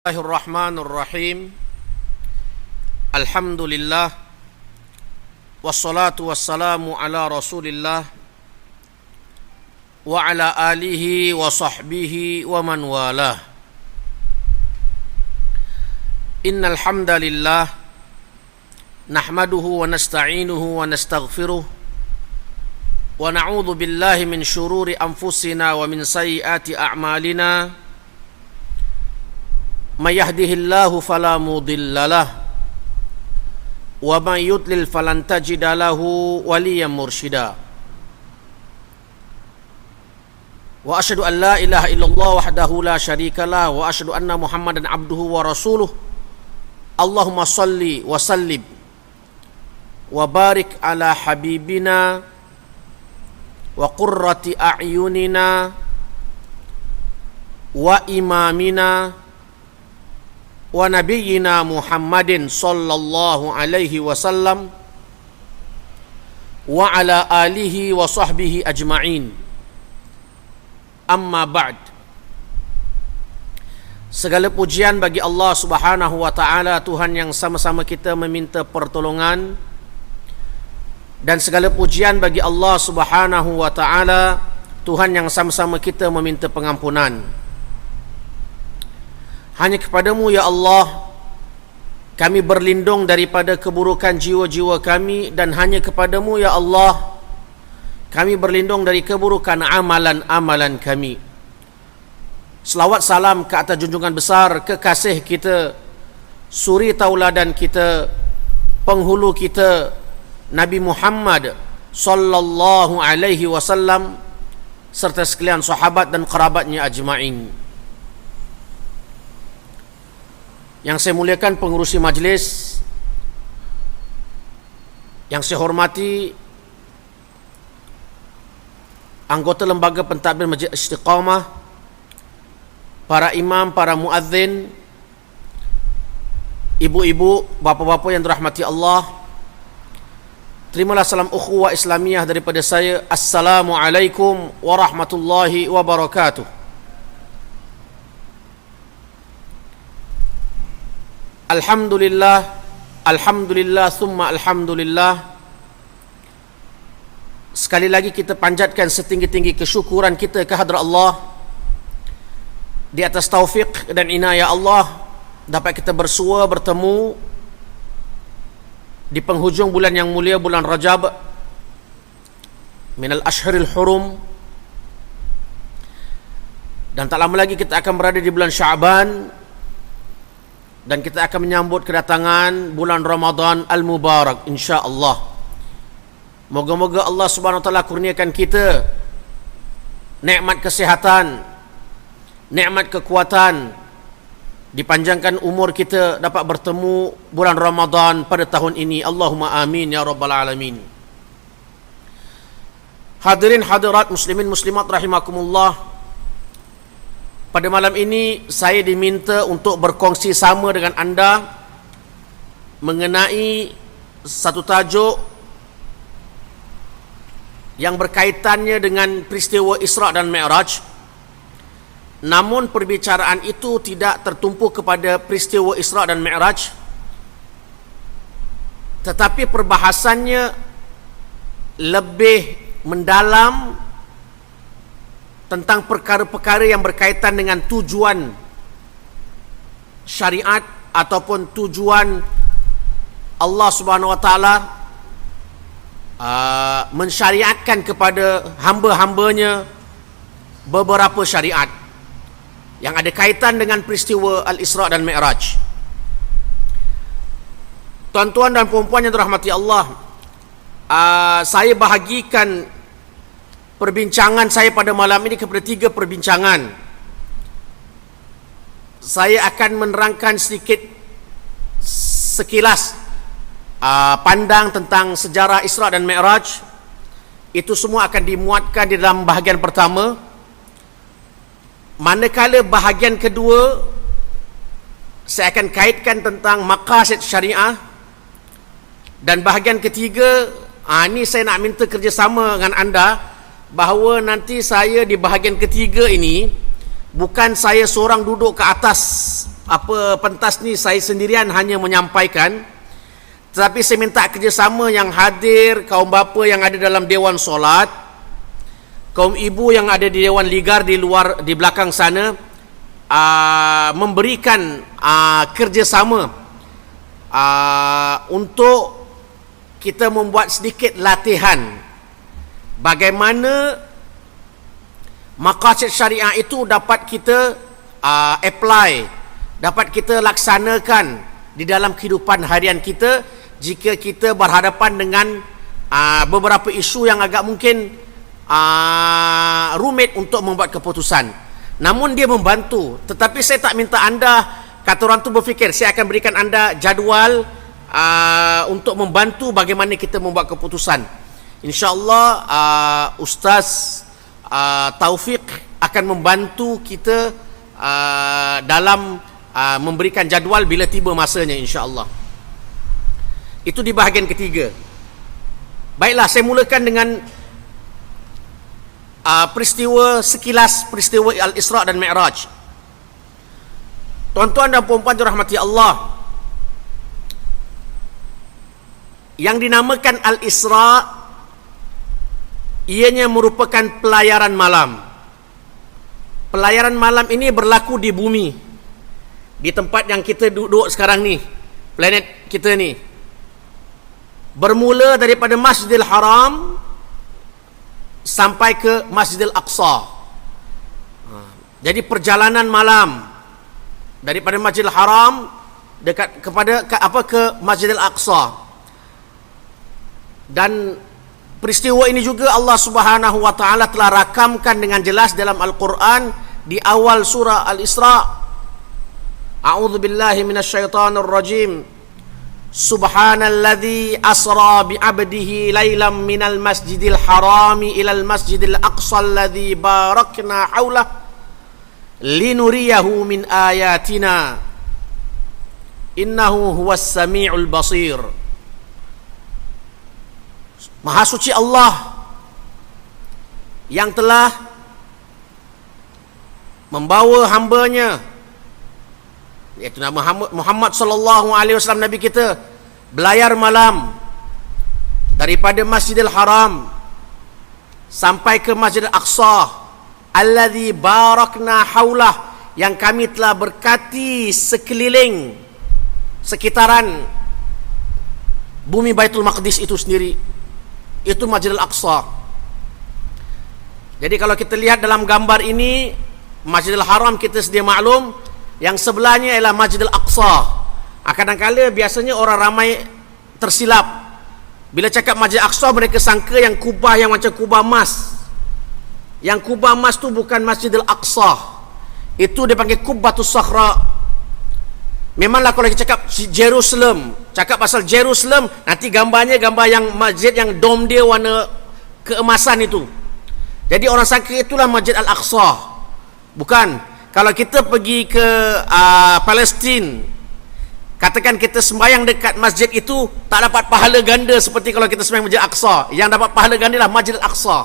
Bismillahirrahmanirrahim. Alhamdulillah. Wassalatu wassalamu ala Rasulillah wa ala alihi wa sahbihi wa man walah. Innal hamdalillah nahmaduhu wa nasta'inuhu wa nastaghfiruh wa na'udzu billahi min shururi anfusina wa min sayyiati a'malina. Man yahdihillahu fala mudilla lahu wa man yudlil falan tajida lahu waliyan mursyida. Wa asyhadu an la ilaha illallah wahdahu la syarika lah wa asyhadu anna Muhammadan abduhu wa rasuluh. Allahumma salli wa sallim wa barik ala habibina wa qurrati a'yunina wa imamina wa nabiyyina Muhammadin sallallahu alaihi wasallam wa ala alihi wa sahbihi ajma'in. Amma ba'd. Segala pujian bagi Allah Subhanahu wa taala, Tuhan yang sama-sama kita meminta pertolongan, dan segala pujian bagi Allah Subhanahu wa taala, Tuhan yang sama-sama kita meminta pengampunan. Hanya kepadamu ya Allah kami berlindung daripada keburukan jiwa-jiwa kami, dan hanya kepadamu ya Allah kami berlindung dari keburukan amalan-amalan kami. Selawat salam ke atas junjungan besar kekasih kita, suri tauladan kita, penghulu kita, Nabi Muhammad sallallahu alaihi wasallam, serta sekalian sahabat dan kerabatnya ajma'in. Yang saya muliakan pengurusi majlis, yang saya hormati anggota lembaga pentadbir Masjid Istiqamah, para imam, para muadzin, ibu-ibu, bapa-bapa yang dirahmati Allah, terimalah salam ukhuwah Islamiyah daripada saya. Assalamualaikum warahmatullahi wabarakatuh. Alhamdulillah, alhamdulillah, summa alhamdulillah. Sekali lagi kita panjatkan setinggi-tinggi kesyukuran kita ke hadrat Allah di atas taufik dan inayah Allah dapat kita bersua bertemu di penghujung bulan yang mulia, bulan Rajab minal ashhuril hurum, dan tak lama lagi kita akan berada di bulan Sya'ban, dan kita akan menyambut kedatangan bulan Ramadan al-Mubarak insya-Allah. Moga-moga Allah Subhanahu wa taala kurniakan kita nikmat kesihatan, nikmat kekuatan, dipanjangkan umur kita dapat bertemu bulan Ramadan pada tahun ini. Allahumma amin ya rabbal alamin. Hadirin hadirat muslimin muslimat rahimakumullah. Pada malam ini saya diminta untuk berkongsi sama dengan anda mengenai satu tajuk yang berkaitannya dengan peristiwa Isra' dan Mi'raj. Namun perbicaraan itu tidak tertumpu kepada peristiwa Isra' dan Mi'raj, tetapi perbahasannya lebih mendalam tentang perkara-perkara yang berkaitan dengan tujuan syariat ataupun tujuan Allah Subhanahu wa taala mensyariatkan kepada hamba-hambanya beberapa syariat yang ada kaitan dengan peristiwa Al-Isra' dan Mi'raj. Tuan-tuan dan puan-puan yang dirahmati Allah, saya bahagikan perbincangan saya pada malam ini kepada 3 perbincangan. Saya akan menerangkan sedikit sekilas pandang tentang sejarah Isra' dan Mi'raj. Itu semua akan dimuatkan di dalam bahagian pertama. Manakala bahagian kedua saya akan kaitkan tentang maqasid syariah, dan bahagian ketiga ini saya nak minta kerjasama dengan anda, bahawa nanti saya di bahagian ketiga ini bukan saya seorang duduk ke atas pentas ni saya sendirian hanya menyampaikan, tetapi saya minta kerjasama yang hadir, kaum bapa yang ada dalam dewan solat, kaum ibu yang ada di dewan ligar di luar, di belakang sana, memberikan kerjasama untuk kita membuat sedikit latihan bagaimana maqasid syariah itu dapat kita apply, dapat kita laksanakan di dalam kehidupan harian kita jika kita berhadapan dengan beberapa isu yang agak mungkin rumit untuk membuat keputusan. Namun dia membantu, tetapi saya tak minta anda, kata orang tu, berfikir saya akan berikan anda jadual untuk membantu bagaimana kita membuat keputusan. InsyaAllah Ustaz Taufik akan membantu kita dalam memberikan jadual bila tiba masanya, insyaAllah. Itu di bahagian ketiga. Baiklah, saya mulakan dengan sekilas peristiwa Al-Isra' dan Mi'raj. Tuan-tuan dan puan-puan dirahmati Allah, yang dinamakan Al-Isra' ianya merupakan pelayaran malam. Pelayaran malam ini berlaku di bumi, di tempat yang kita duduk sekarang ni, planet kita ni. Bermula daripada Masjidil Haram sampai ke Masjidil Aqsa. Jadi perjalanan malam daripada Masjidil Haram ke Masjidil Aqsa. Dan peristiwa ini juga Allah Subhanahu wa taala telah rakamkan dengan jelas dalam Al-Quran di awal surah Al-Isra. A'udzu billahi minasyaitonir rajim. Subhanalladzi asra bi 'abdihi lailan minal masjidil harami ilal masjidil aqsa alladzi barakna haulah linuriyahu min ayatina innahu huwas samiul basir. Maha suci Allah yang telah membawa hambanya, iaitu Muhammad sallallahu alaihi wasallam, Nabi kita, belayar malam daripada Masjidil Haram sampai ke Masjidil Aqsa alladzi barakna haulah, yang kami telah berkati sekeliling sekitaran bumi Baitul Maqdis itu sendiri. Itu Masjidil Aqsa. Jadi kalau kita lihat dalam gambar ini, Masjidil Haram kita sedia maklum, yang sebelahnya ialah Masjidil Aqsa. Kadang-kadang biasanya orang ramai tersilap. Bila cakap Masjidil Aqsa, mereka sangka yang kubah yang macam kubah emas. Yang kubah emas tu bukan Masjidil Aqsa. Itu dia panggil Kubbatus Sakhra. Memanglah kalau kita cakap Jerusalem, cakap pasal Jerusalem, nanti gambarnya gambar yang masjid yang dom dia warna keemasan itu. Jadi orang sangka itulah Masjid Al-Aqsa. Bukan. Kalau kita pergi ke Palestin, katakan kita sembahyang dekat masjid itu, tak dapat pahala ganda seperti kalau kita sembahyang Masjid Al-Aqsa. Yang dapat pahala ganda lah Masjid Al-Aqsa,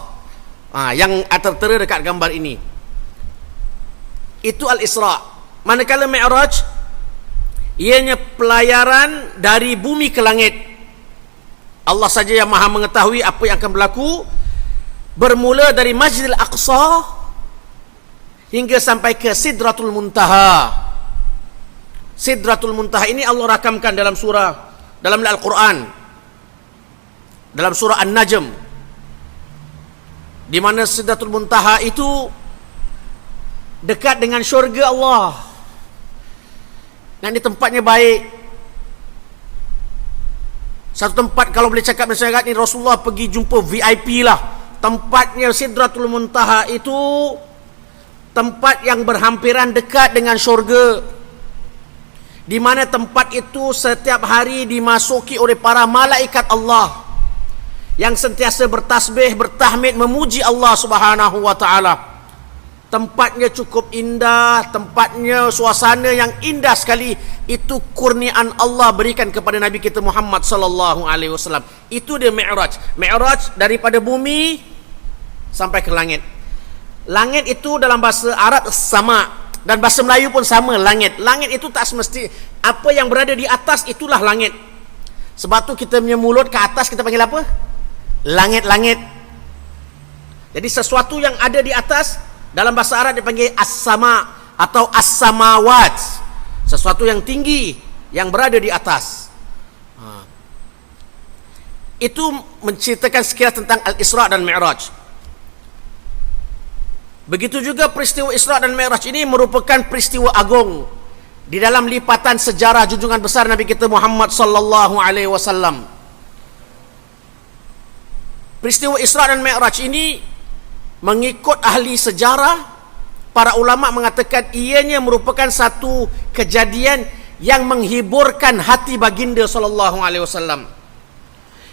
yang tertera dekat gambar ini. Itu Al-Isra'. Manakala Mi'raj, ianya pelayaran dari bumi ke langit. Allah saja yang maha mengetahui apa yang akan berlaku. Bermula dari Masjidil Aqsa hingga sampai ke Sidratul Muntaha. Sidratul Muntaha ini Allah rakamkan dalam Al-Quran, dalam surah An-Najm, di mana Sidratul Muntaha itu dekat dengan syurga Allah. Dan di tempatnya baik. Satu tempat kalau boleh cakap masyarakat ni, Rasulullah pergi jumpa VIP lah. Tempatnya Sidratul Muntaha itu tempat yang berhampiran dekat dengan syurga, di mana tempat itu setiap hari dimasuki oleh para malaikat Allah yang sentiasa bertasbih, bertahmid, memuji Allah Subhanahu wa taala. Tempatnya cukup indah, tempatnya suasana yang indah sekali. Itu kurniaan Allah berikan kepada Nabi kita Muhammad sallallahu alaihi wasallam. Itu dia Mi'raj. Mi'raj daripada bumi sampai ke langit. Langit itu dalam bahasa Arab sama. Dan bahasa Melayu pun sama, langit. Langit itu tak semesti apa yang berada di atas itulah langit. Sebab tu kita punya mulut ke atas kita panggil apa? Langit-langit. Jadi sesuatu yang ada di atas dalam bahasa Arab dipanggil as-sama atau as-samawat. Sesuatu yang tinggi yang berada di atas. Itu menceritakan sekilas tentang Al-Isra' dan Mi'raj. Begitu juga peristiwa Isra' dan Mi'raj ini merupakan peristiwa agung di dalam lipatan sejarah junjungan besar Nabi kita Muhammad sallallahu alaihi wasallam. Peristiwa Isra' dan Mi'raj ini mengikut ahli sejarah, para ulama mengatakan ianya merupakan satu kejadian yang menghiburkan hati baginda sallallahu alaihi wasallam,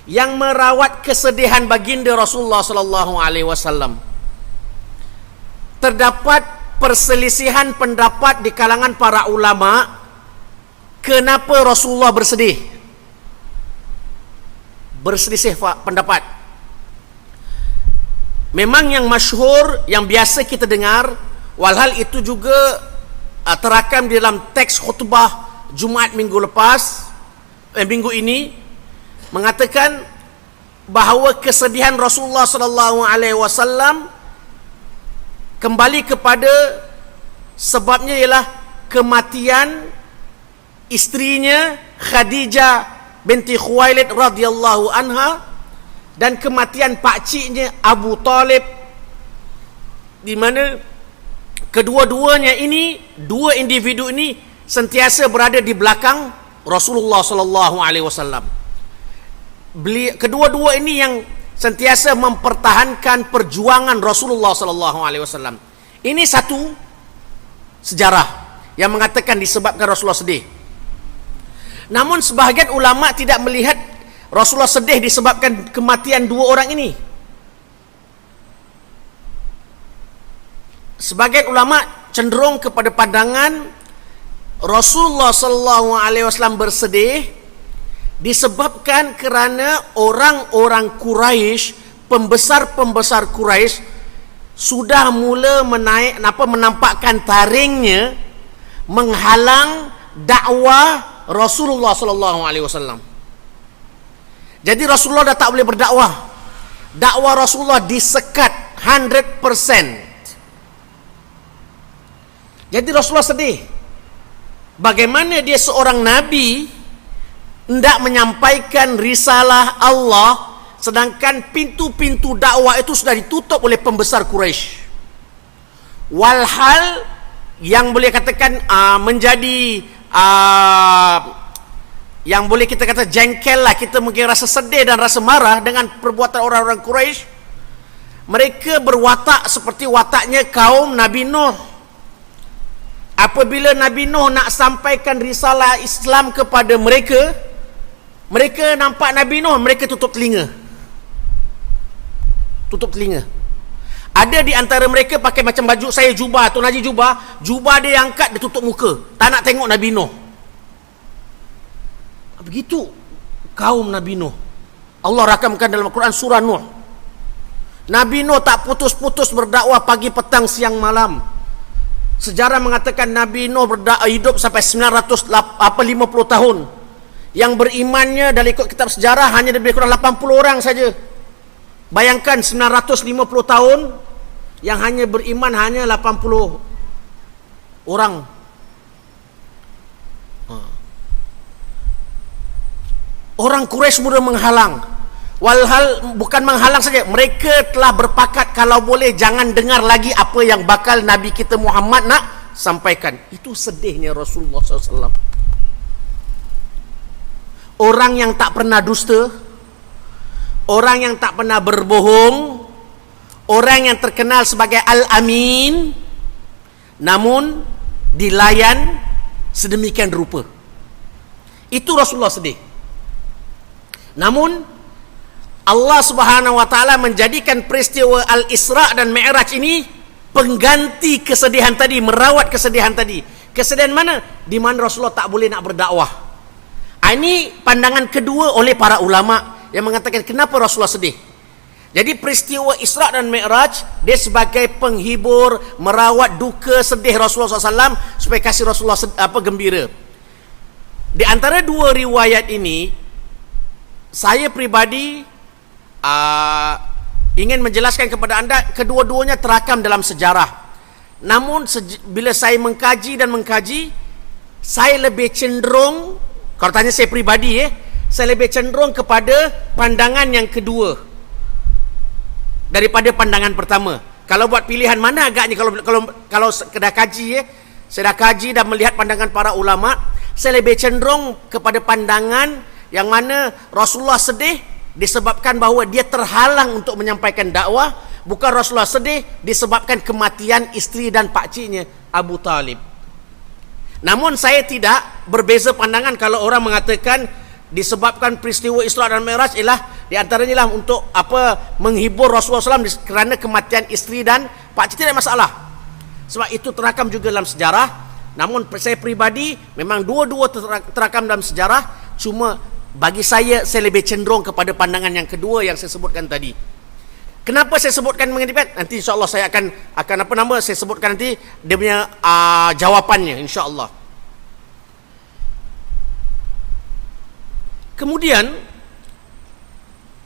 yang merawat kesedihan baginda Rasulullah sallallahu alaihi wasallam. Terdapat perselisihan pendapat di kalangan para ulama kenapa Rasulullah bersedih. Berselisih pendapat. Memang yang masyhur, yang biasa kita dengar, walhal itu juga terakam di dalam teks khutbah Jumaat minggu lepas, minggu ini, mengatakan bahawa kesedihan Rasulullah sallallahu alaihi wasallam kembali kepada sebabnya ialah kematian isterinya Khadijah binti Khuwailid radhiyallahu anha dan kematian pakciknya Abu Talib, di mana kedua-duanya ini, dua individu ini sentiasa berada di belakang Rasulullah sallallahu alaihi wasallam. Kedua-dua ini yang sentiasa mempertahankan perjuangan Rasulullah sallallahu alaihi wasallam. Ini satu sejarah yang mengatakan disebabkan Rasulullah sedih. Namun sebahagian ulama tidak melihat Rasulullah sedih disebabkan kematian dua orang ini. Sebagian ulama cenderung kepada pandangan Rasulullah sallallahu alaihi wasallam bersedih disebabkan kerana orang-orang Quraisy, pembesar-pembesar Quraisy sudah mula menampakkan taringnya menghalang dakwah Rasulullah sallallahu alaihi wasallam. Jadi Rasulullah dah tak boleh berdakwah. Dakwah Rasulullah disekat 100%. Jadi Rasulullah sedih. Bagaimana dia seorang nabi hendak menyampaikan risalah Allah, sedangkan pintu-pintu dakwah itu sudah ditutup oleh pembesar Quraisy. Walhal yang boleh katakan menjadi yang boleh kita kata jengkel lah, kita mungkin rasa sedih dan rasa marah dengan perbuatan orang-orang Quraisy. Mereka berwatak seperti wataknya kaum Nabi Nuh. Apabila Nabi Nuh nak sampaikan risalah Islam kepada mereka, mereka nampak Nabi Nuh, mereka tutup telinga. Tutup telinga. Ada di antara mereka pakai macam baju saya jubah, Tuan Haji jubah dia angkat, dia tutup muka. Tak nak tengok Nabi Nuh. Begitu kaum Nabi Nuh. Allah rakamkan dalam Al-Quran surah Nuh. Nabi Nuh tak putus-putus berdakwah pagi, petang, siang, malam. Sejarah mengatakan Nabi Nuh hidup sampai 950 tahun. Yang berimannya dari ikut kitab sejarah hanya lebih kurang 80 orang saja. Bayangkan 950 tahun yang hanya beriman hanya 80 orang. Orang Quraisy mula menghalang. Walhal bukan menghalang saja, mereka telah berpakat kalau boleh jangan dengar lagi apa yang bakal Nabi kita Muhammad nak sampaikan. Itu sedihnya Rasulullah SAW. Orang yang tak pernah dusta, orang yang tak pernah berbohong, orang yang terkenal sebagai Al-Amin, namun dilayan sedemikian rupa. Itu Rasulullah sedih. Namun Allah Subhanahu wa taala menjadikan peristiwa Al-Isra' dan Mi'raj ini pengganti kesedihan tadi, merawat kesedihan tadi. Kesedihan mana? Di mana Rasulullah tak boleh nak berdakwah. Ini pandangan kedua oleh para ulama yang mengatakan kenapa Rasulullah sedih. Jadi peristiwa Isra' dan Mi'raj dia sebagai penghibur, merawat duka sedih Rasulullah SAW supaya kasih Rasulullah gembira. Di antara dua riwayat ini, saya pribadi ingin menjelaskan kepada anda, kedua-duanya terakam dalam sejarah. Namun bila saya mengkaji, saya lebih cenderung, kalau tanya saya pribadi saya lebih cenderung kepada pandangan yang kedua daripada pandangan pertama. Kalau buat pilihan mana agaknya, kalau dah kaji saya dah kaji dan melihat pandangan para ulama, saya lebih cenderung kepada pandangan yang mana Rasulullah sedih disebabkan bahawa dia terhalang untuk menyampaikan dakwah, bukan Rasulullah sedih disebabkan kematian isteri dan pakciknya Abu Talib. Namun saya tidak berbeza pandangan kalau orang mengatakan disebabkan peristiwa Isra' dan Mi'raj ialah di antaranya lah untuk menghibur Rasulullah SAW kerana kematian isteri dan pakcik, tidak masalah. Sebab itu terakam juga dalam sejarah. Namun saya pribadi memang dua-dua terakam dalam sejarah, cuma bagi saya lebih cenderung kepada pandangan yang kedua yang saya sebutkan tadi. Kenapa saya sebutkan mengenai nanti insya-Allah saya akan saya sebutkan nanti dia punya jawapannya insya-Allah. Kemudian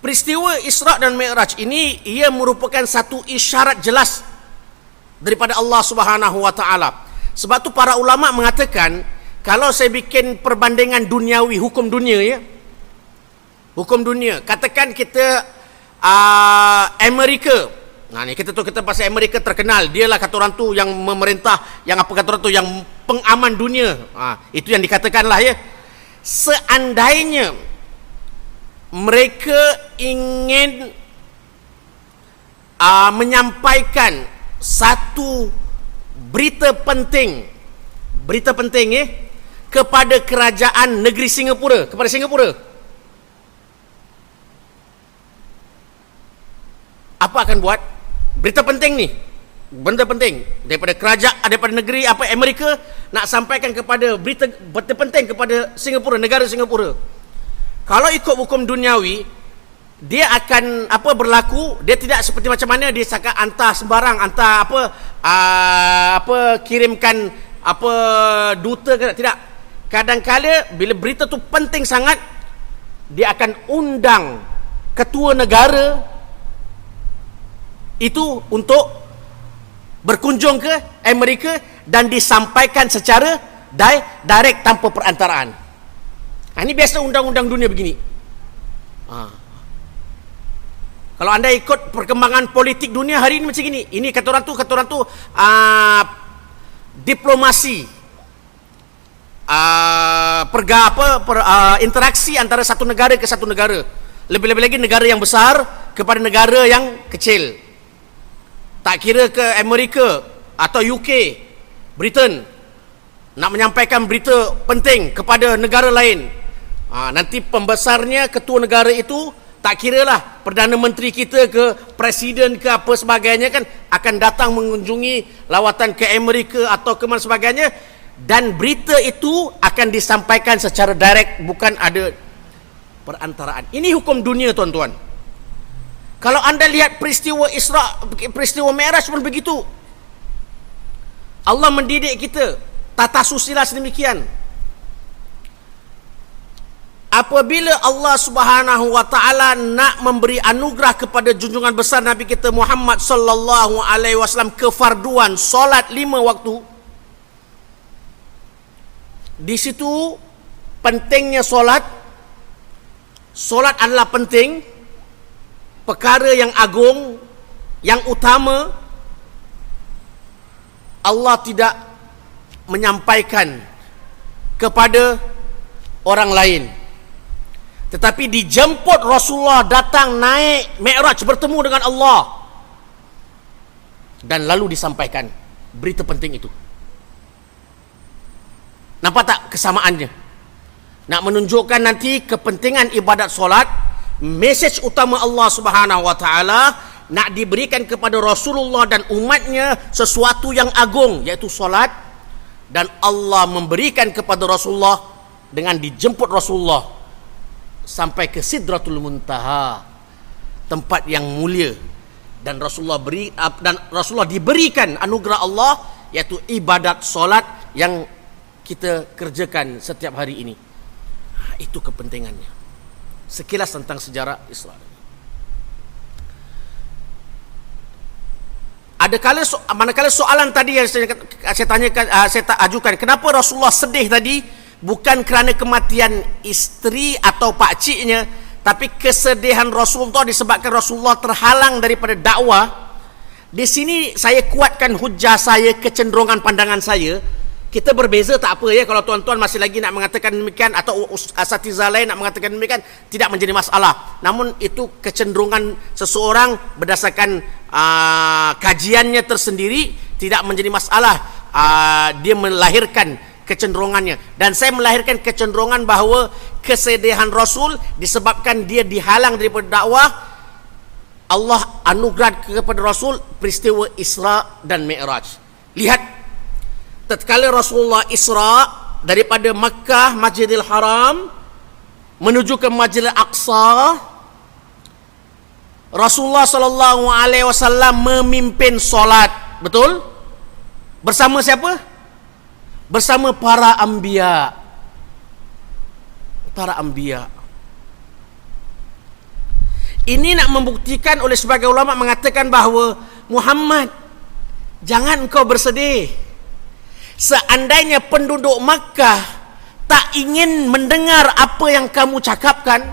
peristiwa Isra' dan Mi'raj ini ia merupakan satu isyarat jelas daripada Allah Subhanahu wa taala. Sebab tu para ulama mengatakan, kalau saya bikin perbandingan duniawi, hukum dunia hukum dunia, katakan kita Amerika. Nah ni kita pasal Amerika terkenal, dialah kata orang tu yang memerintah, yang kata orang tu yang pengaman dunia. Itu yang dikatakanlah Seandainya mereka ingin menyampaikan satu berita penting kepada kerajaan negeri Singapura, kepada Singapura, apa akan buat? Berita penting ni, benda penting daripada kerajaan, daripada negeri Amerika, nak sampaikan kepada berita penting kepada Singapura, negara Singapura. Kalau ikut hukum duniawi, dia akan berlaku, dia tidak seperti macam mana dia cakap hantar sembarang, kirimkan duta ke tidak. Kadang-kala bila berita tu penting sangat, dia akan undang ketua negara itu untuk berkunjung ke Amerika dan disampaikan secara direct tanpa perantaraan. Ini biasa undang-undang dunia begini. Kalau anda ikut perkembangan politik dunia hari ini macam gini. Ini kata orang tu diplomasi, interaksi antara satu negara ke satu negara. Lebih-lebih lagi negara yang besar kepada negara yang kecil. Tak kira ke Amerika atau UK, Britain, nak menyampaikan berita penting kepada negara lain. Nanti pembesarnya, ketua negara itu, tak kiralah Perdana Menteri kita ke Presiden ke apa sebagainya kan, akan datang mengunjungi lawatan ke Amerika atau ke mana sebagainya, dan berita itu akan disampaikan secara direct, bukan ada perantaraan. Ini hukum dunia, tuan-tuan. Kalau anda lihat peristiwa Isra', peristiwa Mi'raj pun begitu. Allah mendidik kita tata susila sedemikian. Apabila Allah Subhanahu wa taala nak memberi anugerah kepada junjungan besar Nabi kita Muhammad sallallahu alaihi wasallam kefarduan solat 5 waktu, di situ pentingnya solat. Solat adalah penting, perkara yang agung, yang utama. Allah tidak menyampaikan kepada orang lain, tetapi dijemput Rasulullah datang naik Mi'raj bertemu dengan Allah, dan lalu disampaikan berita penting itu. Nampak tak kesamaannya? Nak menunjukkan nanti kepentingan ibadat solat, mesej utama Allah Subhanahu wa taala nak diberikan kepada Rasulullah dan umatnya sesuatu yang agung, iaitu solat, dan Allah memberikan kepada Rasulullah dengan dijemput Rasulullah sampai ke Sidratul Muntaha. tempat yang mulia, dan Rasulullah diberikan anugerah Allah, iaitu ibadat solat yang kita kerjakan setiap hari ini. Itu kepentingannya. Sekilas tentang sejarah Isra. Manakala soalan tadi yang saya tanyakan, saya ajukan, kenapa Rasulullah sedih tadi? Bukan kerana kematian isteri atau pakciknya, tapi kesedihan Rasulullah disebabkan Rasulullah terhalang daripada dakwah. Di sini saya kuatkan hujah saya, kecenderungan pandangan saya. Kita berbeza tak apa ya, kalau tuan-tuan masih lagi nak mengatakan demikian atau asatizah lain nak mengatakan demikian, tidak menjadi masalah. Namun itu kecenderungan seseorang berdasarkan kajiannya tersendiri, tidak menjadi masalah. Dia melahirkan kecenderungannya, dan saya melahirkan kecenderungan bahawa kesedihan Rasul disebabkan dia dihalang daripada dakwah. Allah anugerah kepada Rasul peristiwa Isra dan Mi'raj. Lihat, tatkala Rasulullah Isra daripada Makkah Masjidil Haram menuju ke Masjidil Aqsa, Rasulullah sallallahu alaihi wasallam memimpin solat, betul? Bersama siapa? Bersama para anbiya. Para anbiya. Ini nak membuktikan oleh sebagian ulama mengatakan bahawa Muhammad, jangan engkau bersedih. Seandainya penduduk Makkah tak ingin mendengar apa yang kamu cakapkan,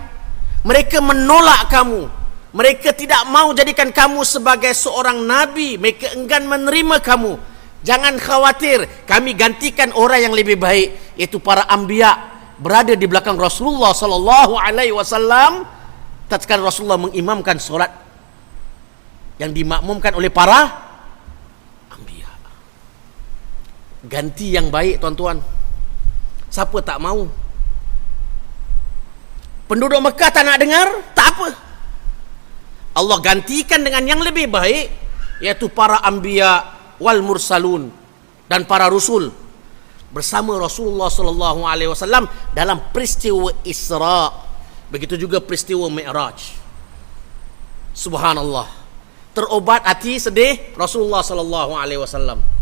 mereka menolak kamu, mereka tidak mau jadikan kamu sebagai seorang nabi, mereka enggan menerima kamu. Jangan khawatir, kami gantikan orang yang lebih baik, iaitu para anbiya berada di belakang Rasulullah sallallahu alaihi wasallam tatkala Rasulullah mengimamkan solat yang dimakmumkan oleh para ganti yang baik, tuan-tuan. Siapa tak mau? Penduduk Mekah tak nak dengar, tak apa. Allah gantikan dengan yang lebih baik, iaitu para anbiya wal mursalun, dan para rasul bersama Rasulullah sallallahu alaihi wasallam dalam peristiwa Isra. Begitu juga peristiwa Mi'raj. Subhanallah. Terobat hati sedih Rasulullah sallallahu alaihi wasallam.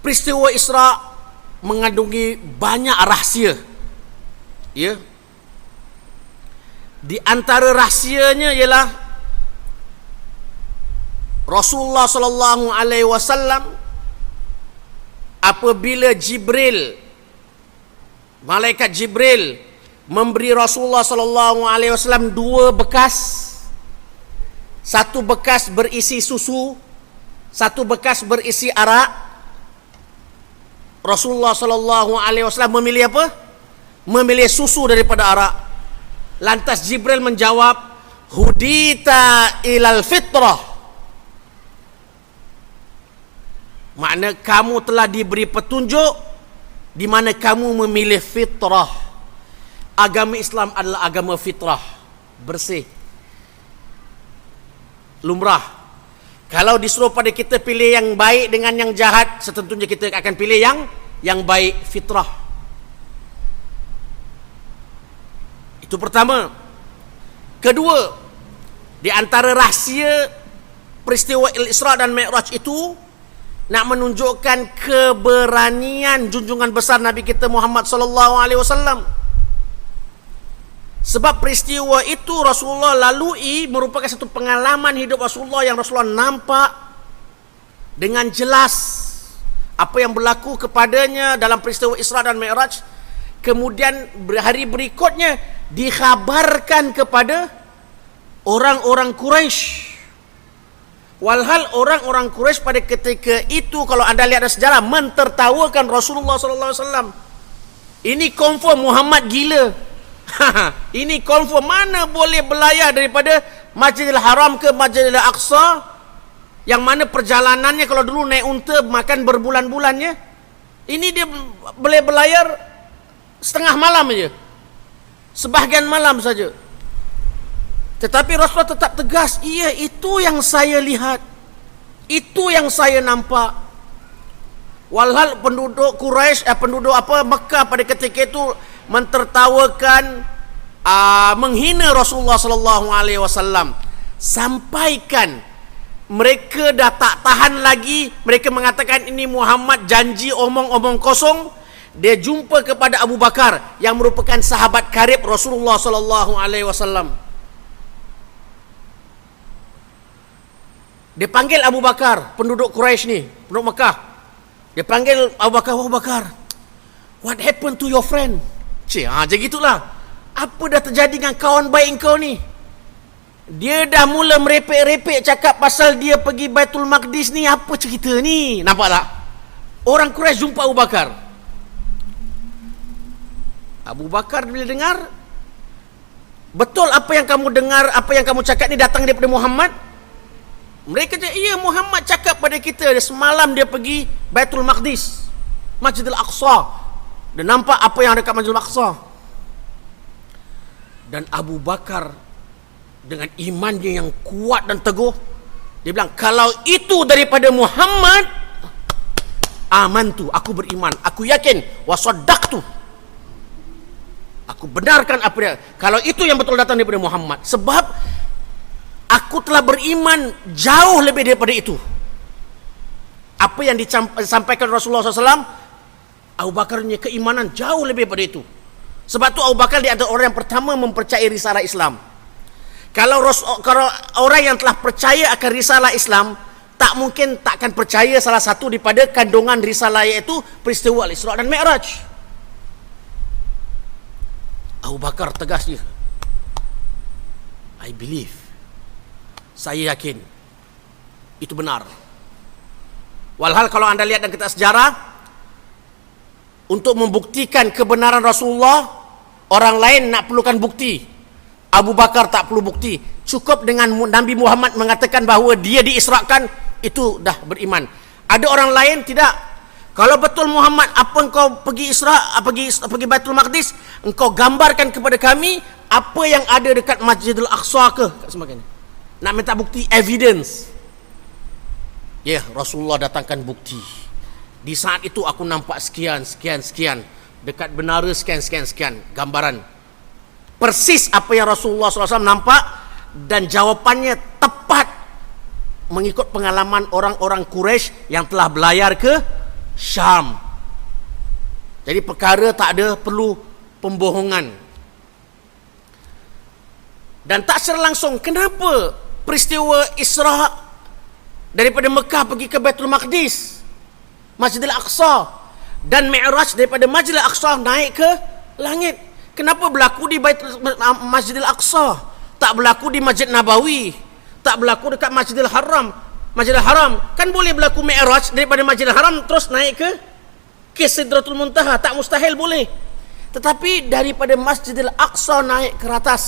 Peristiwa Isra mengandungi banyak rahsia. Ya. Di antara rahsianya ialah Rasulullah sallallahu alaihi wasallam apabila malaikat Jibril memberi Rasulullah sallallahu alaihi wasallam dua bekas. Satu bekas berisi susu, satu bekas berisi arak. Rasulullah sallallahu alaihi wasallam memilih apa? Memilih susu daripada arak. Lantas Jibril menjawab, "Hudita ilal fitrah." Makna kamu telah diberi petunjuk di mana kamu memilih fitrah. Agama Islam adalah agama fitrah, bersih, lumrah. Kalau disuruh pada kita pilih yang baik dengan yang jahat, setentunya kita akan pilih yang baik, fitrah. Itu pertama. Kedua, di antara rahsia peristiwa Isra dan Mi'raj itu nak menunjukkan keberanian junjungan besar Nabi kita Muhammad sallallahu alaihi wasallam. Sebab peristiwa itu Rasulullah lalui merupakan satu pengalaman hidup Rasulullah yang Rasulullah nampak dengan jelas apa yang berlaku kepadanya dalam peristiwa Isra dan Mi'raj. Kemudian hari berikutnya dikhabarkan kepada orang-orang Quraisy. Walhal orang-orang Quraisy pada ketika itu, kalau anda lihat dari sejarah, mentertawakan Rasulullah sallallahu alaihi wasallam. Ini confirm Muhammad gila. Ini confirm, mana boleh belayar daripada Masjidil Haram ke Masjidil Aqsa, yang mana perjalanannya kalau dulu naik unta makan berbulan-bulannya. Ini dia boleh belayar setengah malam saja, sebahagian malam saja. Tetapi Rasulullah tetap tegas, iya itu yang saya lihat, itu yang saya nampak. Walhal penduduk Quraisy, penduduk Mekah pada ketika itu mentertawakan, menghina Rasulullah sallallahu alaihi wasallam. Sampaikan mereka dah tak tahan lagi, mereka mengatakan ini Muhammad janji omong-omong kosong. Dia jumpa kepada Abu Bakar yang merupakan sahabat karib Rasulullah sallallahu alaihi wasallam. Dia panggil Abu Bakar, penduduk Quraisy ni, penduduk Mekah. Dia panggil Abu Bakar, what happened to your friend? Macam gitulah. Apa dah terjadi dengan kawan baik kau ni? Dia dah mula merepek-repek cakap pasal dia pergi Baitul Maqdis ni. Apa cerita ni? Nampak tak? Orang Quraisy jumpa Abu Bakar. Abu Bakar bila dengar, betul apa yang kamu dengar, apa yang kamu cakap ni datang daripada Muhammad? Mereka cakap, iya, Muhammad cakap pada kita semalam dia pergi Baitul Maqdis, Masjidil Aqsa. Dia nampak apa yang ada kat Masjidil Aqsa. Dan Abu Bakar dengan imannya yang kuat dan teguh, dia bilang, kalau itu daripada Muhammad, amantu, aku beriman, aku yakin, wasaddaqtu, aku benarkan apa dia. Kalau itu yang betul datang daripada Muhammad, sebab aku telah beriman jauh lebih daripada itu. Apa yang disampaikan Rasulullah SAW, Abu Bakar punya keimanan jauh lebih daripada itu. Sebab tu Abu Bakar dia adalah orang yang pertama mempercayai risalah Islam. Kalau orang yang telah percaya akan risalah Islam, tak mungkin takkan percaya salah satu daripada kandungan risalah, iaitu peristiwa Al-Isra' dan Mi'raj. Abu Bakar tegas dia, I believe, saya yakin itu benar. Walhal kalau anda lihat dalam kitab sejarah, untuk membuktikan kebenaran Rasulullah, orang lain nak perlukan bukti. Abu Bakar tak perlu bukti. Cukup dengan Nabi Muhammad mengatakan bahawa dia diisrakan, itu dah beriman. Ada orang lain tidak. Kalau betul Muhammad, apa engkau pergi Isra', pergi Baitul Maqdis, engkau gambarkan kepada kami apa yang ada dekat Masjidil Aqsa ke, sebagainya. Nak minta bukti, evidence. Ya, Rasulullah datangkan bukti. Di saat itu aku nampak sekian. Dekat menara sekian. Gambaran. Persis apa yang Rasulullah SAW nampak, dan jawapannya tepat mengikut pengalaman orang-orang Quraisy yang telah berlayar ke Syam. Jadi perkara tak ada perlu pembohongan. Dan tak secara langsung, kenapa peristiwa Isra' daripada Mekah pergi ke Baitul Maqdis, Masjidil Aqsa, dan Mi'raj daripada Masjidil Aqsa naik ke langit? Kenapa berlaku di Masjidil Aqsa, tak berlaku di Masjid Nabawi, tak berlaku dekat Masjidil Haram? Masjidil Haram kan boleh berlaku Mi'raj daripada Masjidil Haram terus naik ke Sidratul Muntaha, tak mustahil boleh. Tetapi daripada Masjidil Aqsa naik ke atas,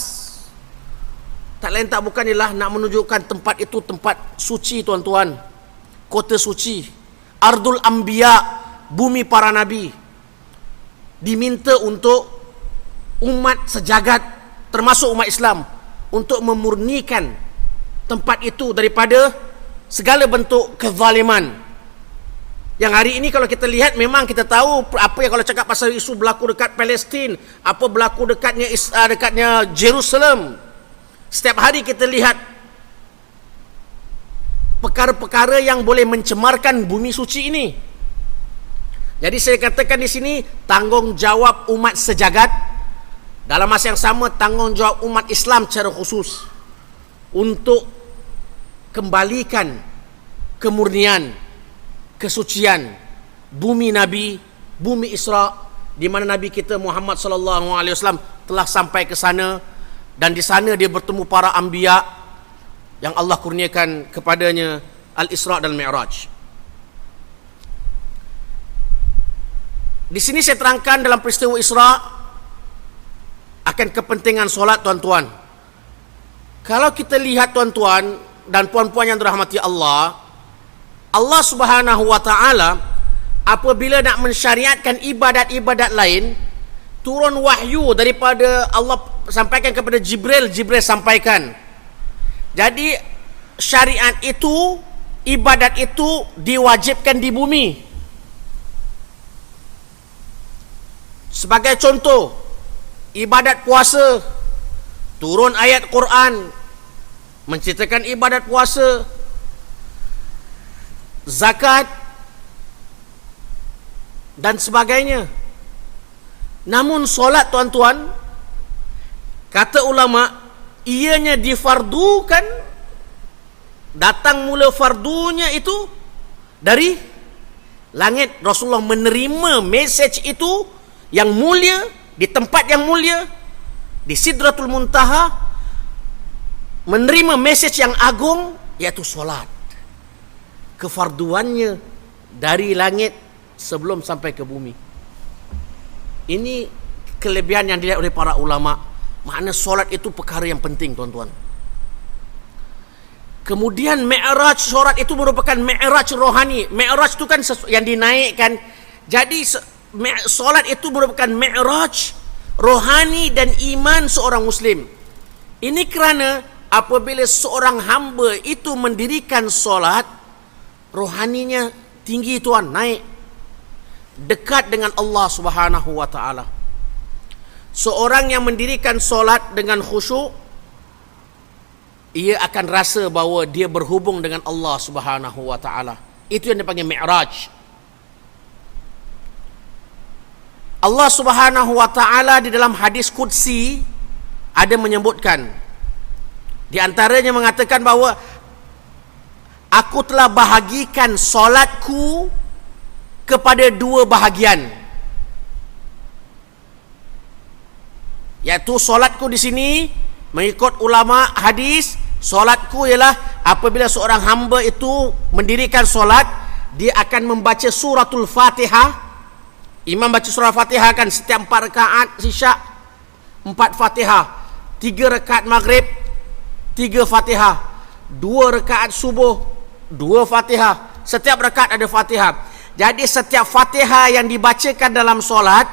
tak lain tak bukan ialah nak menunjukkan tempat itu tempat suci, tuan-tuan. Kota suci, Ardul Anbiya, bumi para nabi. Diminta untuk umat sejagat, termasuk umat Islam, untuk memurnikan tempat itu daripada segala bentuk kezaliman. Yang hari ini kalau kita lihat, memang kita tahu apa yang kalau cakap pasal isu berlaku dekat Palestin, apa berlaku dekatnya Jerusalem. Setiap hari kita lihat perkara-perkara yang boleh mencemarkan bumi suci ini. Jadi saya katakan di sini, tanggungjawab umat sejagat, dalam masa yang sama tanggungjawab umat Islam secara khusus, untuk kembalikan kemurnian, kesucian bumi Nabi, bumi Isra', di mana Nabi kita Muhammad sallallahu alaihi wasallam telah sampai ke sana. Dan di sana dia bertemu para anbiya yang Allah kurniakan kepadanya Al-Isra' dan Mi'raj. Di sini saya terangkan dalam peristiwa Isra' akan kepentingan solat, tuan-tuan. Kalau kita lihat, tuan-tuan dan puan-puan yang dirahmati Allah, Allah Subhanahu wa taala apabila nak mensyariatkan ibadat-ibadat lain, turun wahyu daripada Allah sampaikan kepada Jibril, Jibril sampaikan. Jadi syariat itu, ibadat itu diwajibkan di bumi. Sebagai contoh, ibadat puasa, turun ayat Quran menceritakan ibadat puasa, zakat dan sebagainya. Namun solat, tuan-tuan, kata ulama, ianya difardukan, datang mula fardunya itu dari langit. Rasulullah menerima mesej itu yang mulia, di tempat yang mulia, di Sidratul Muntaha, menerima mesej yang agung, yaitu solat. Kefarduannya dari langit sebelum sampai ke bumi. Ini kelebihan yang dilihat oleh para ulama. Makna solat itu perkara yang penting, tuan-tuan. Kemudian Mi'raj, solat itu merupakan Mi'raj rohani. Mi'raj itu kan yang dinaikkan. Jadi solat itu merupakan Mi'raj rohani dan iman seorang Muslim. Ini kerana apabila seorang hamba itu mendirikan solat, rohaninya tinggi, tuan, naik, dekat dengan Allah Subhanahu wa taala. Seorang yang mendirikan solat dengan khusyuk, ia akan rasa bahawa dia berhubung dengan Allah Subhanahu wa taala. Itu yang dipanggil Mi'raj. Allah Subhanahu wa taala di dalam hadis qudsi ada menyebutkan, di antaranya mengatakan bahawa aku telah bahagikan solatku kepada dua bahagian. Iaitu solatku di sini, mengikut ulama hadis, solatku ialah apabila seorang hamba itu mendirikan solat, dia akan membaca suratul Fatihah. Imam baca surah Fatihah kan setiap 4 rakaat isyak, 4 Fatihah. 3 rakaat maghrib, 3 Fatihah. 2 rakaat subuh, 2 Fatihah. Setiap rakaat ada Fatihah. Jadi setiap Fatihah yang dibacakan dalam solat,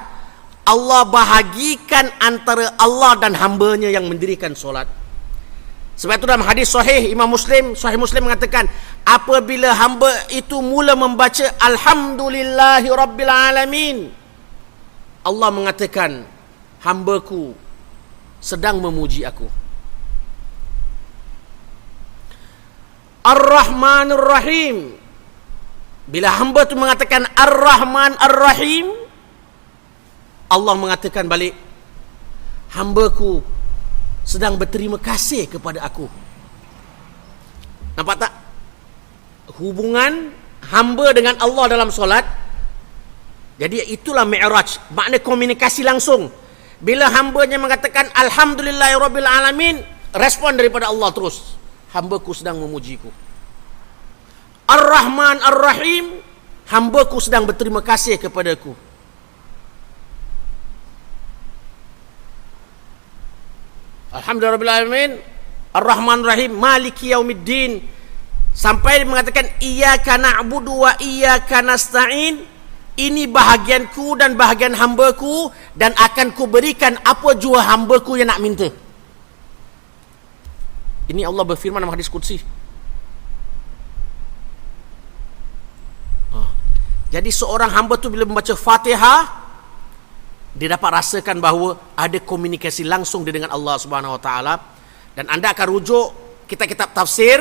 Allah bahagikan antara Allah dan hambanya yang mendirikan solat. Sebab itu dalam hadis sahih Imam Muslim, Sahih Muslim mengatakan, apabila hamba itu mula membaca Alhamdulillahi Rabbil Alamin, Allah mengatakan, hambaku sedang memuji aku. Ar-Rahmanur Rahim, bila hamba itu mengatakan Ar-Rahman Ar-Rahim, Allah mengatakan balik, hambaku sedang berterima kasih kepada aku. Nampak tak? Hubungan hamba dengan Allah dalam solat. Jadi itulah Mi'raj, makna komunikasi langsung. Bila hambanya mengatakan Alhamdulillahirabbil alamin, respon daripada Allah terus, hambaku sedang memujiku. Ar-Rahman Ar-Rahim, hambaku sedang berterima kasih kepadaku. Alhamdulillahirabbil alamin, Ar-Rahman Ar-Rahim, Maliki Yaumiddin, sampai mengatakan iyyaka na'budu wa iyyaka nasta'in. Ini bahagianku dan bahagian hambaku, dan akan kuberikan apa jua hambaku yang nak minta. Ini Allah berfirman dalam hadis qudsi. Jadi seorang hamba tu bila membaca Fatihah, dia dapat rasakan bahawa ada komunikasi langsung dia dengan Allah Subhanahu wa taala. Dan anda akan rujuk kitab-kitab tafsir.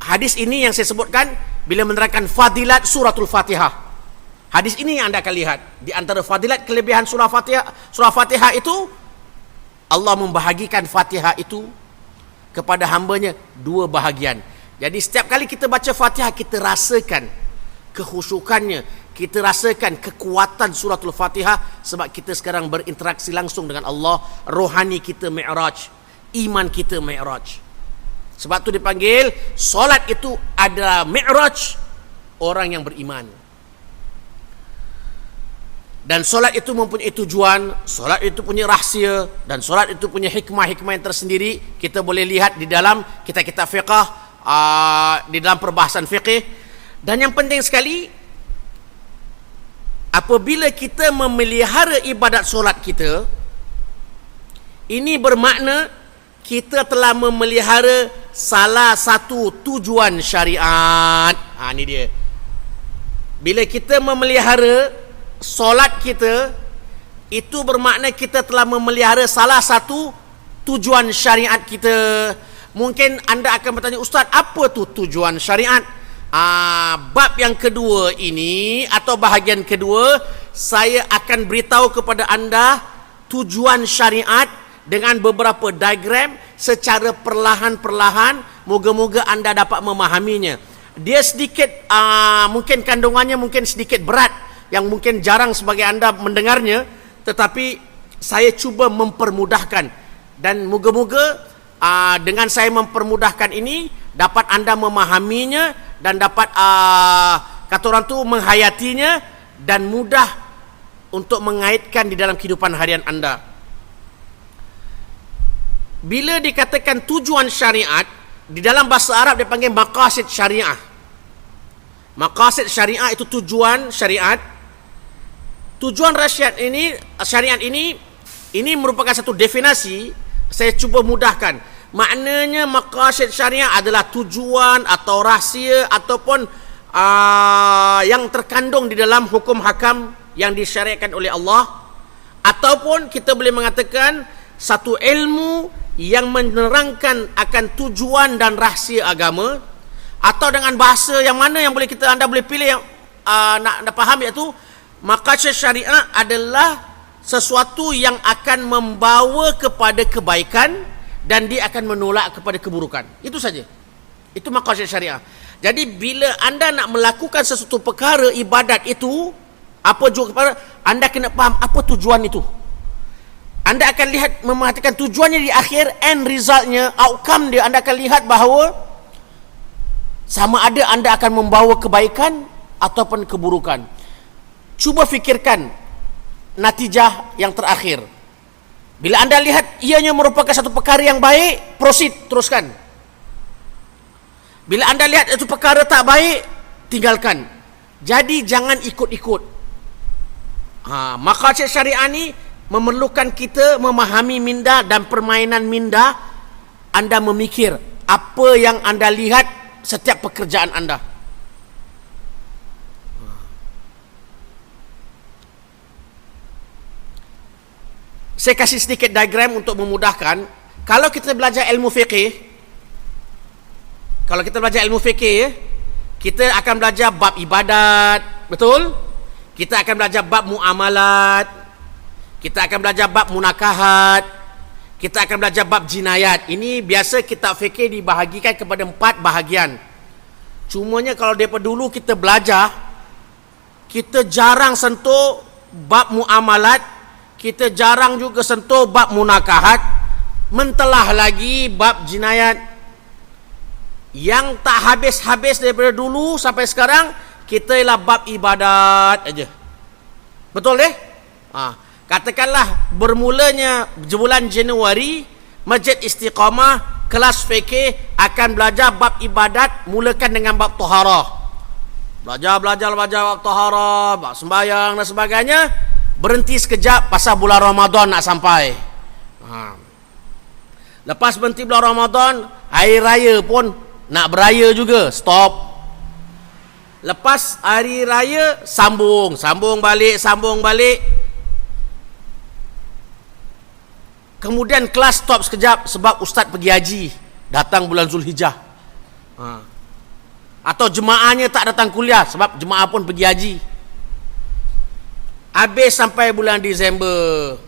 Hadis ini yang saya sebutkan bila menerangkan fadilat suratul Fatihah. Hadis ini yang anda akan lihat. Di antara fadilat kelebihan surah Fatihah itu, Allah membahagikan Fatihah itu kepada hambanya dua bahagian. Jadi setiap kali kita baca Fatihah, kita rasakan kekhusyukannya, kita rasakan kekuatan suratul Fatihah, sebab kita sekarang berinteraksi langsung dengan Allah. Rohani kita Mi'raj, iman kita Mi'raj. Sebab tu dipanggil solat itu adalah Mi'raj orang yang beriman. Dan solat itu mempunyai tujuan, solat itu punya rahsia, dan solat itu punya hikmah-hikmah yang tersendiri. Kita boleh lihat di dalam kitab-kitab fiqh, di dalam perbahasan fiqh. Dan yang penting sekali, apabila kita memelihara ibadat solat kita, ini bermakna kita telah memelihara salah satu tujuan syariat. Ini dia. Bila kita memelihara solat kita itu bermakna kita telah memelihara salah satu tujuan syariat kita. Mungkin anda akan bertanya, Ustaz, apa tu tujuan syariat? Bab yang kedua ini atau bahagian kedua, saya akan beritahu kepada anda tujuan syariat dengan beberapa diagram secara perlahan-perlahan. Moga-moga anda dapat memahaminya. Dia sedikit mungkin kandungannya mungkin sedikit berat, yang mungkin jarang sebagai anda mendengarnya, tetapi saya cuba mempermudahkan, dan moga-moga dengan saya mempermudahkan ini dapat anda memahaminya dan dapat kata orang tu menghayatinya dan mudah untuk mengaitkan di dalam kehidupan harian anda. Bila dikatakan tujuan syariat, di dalam bahasa Arab dipanggil maqasid syariah. Maqasid syariah itu tujuan syariat. Tujuan syariat ini merupakan satu definisi. Saya cuba mudahkan. Maknanya maqasid syariah adalah tujuan atau rahsia ataupun yang terkandung di dalam hukum hakam yang disyariatkan oleh Allah, ataupun kita boleh mengatakan satu ilmu yang menerangkan akan tujuan dan rahsia agama, atau dengan bahasa yang mana yang boleh anda boleh pilih yang nak faham, iaitu maqasid syariah adalah sesuatu yang akan membawa kepada kebaikan dan dia akan menolak kepada keburukan. Itu saja. Itu maqasid syariah. Jadi bila anda nak melakukan sesuatu perkara ibadat itu, apa juga anda kena faham apa tujuan itu. Anda akan lihat mematikan tujuannya di akhir, end resultnya, outcome dia, anda akan lihat bahawa sama ada anda akan membawa kebaikan ataupun keburukan. Cuba fikirkan natijah yang terakhir. Bila anda lihat ianya merupakan satu perkara yang baik, proceed, teruskan. Bila anda lihat itu perkara tak baik, tinggalkan. Jadi jangan ikut-ikut. Maqasid syariah ni memerlukan kita memahami minda dan permainan minda. Anda memikir apa yang anda lihat setiap pekerjaan anda. Saya kasih sedikit diagram untuk memudahkan. Kalau kita belajar ilmu fiqih, kita akan belajar bab ibadat, betul? Kita akan belajar bab muamalat, kita akan belajar bab munakahat, kita akan belajar bab jinayat. Ini biasa kitab fiqih dibahagikan kepada 4 bahagian. Cumanya kalau daripada dulu kita belajar, kita jarang sentuh bab muamalat, kita jarang juga sentuh bab munakahat, mentelah lagi bab jinayat. Yang tak habis-habis daripada dulu sampai sekarang, kita ialah bab ibadat aja. Betul deh? Katakanlah bermulanya bulan Januari, Masjid Istiqamah kelas fikih akan belajar bab ibadat, mulakan dengan bab taharah. Belajar bab taharah, bab sembahyang dan sebagainya. Berhenti sekejap pasal bulan Ramadan nak sampai. Lepas berhenti bulan Ramadan, hari raya pun nak beraya juga, stop. Lepas hari raya, sambung balik. Kemudian kelas stop sekejap sebab ustaz pergi haji, datang bulan Zulhijjah. Atau jemaahnya tak datang kuliah sebab jemaah pun pergi haji. Habis sampai bulan Disember.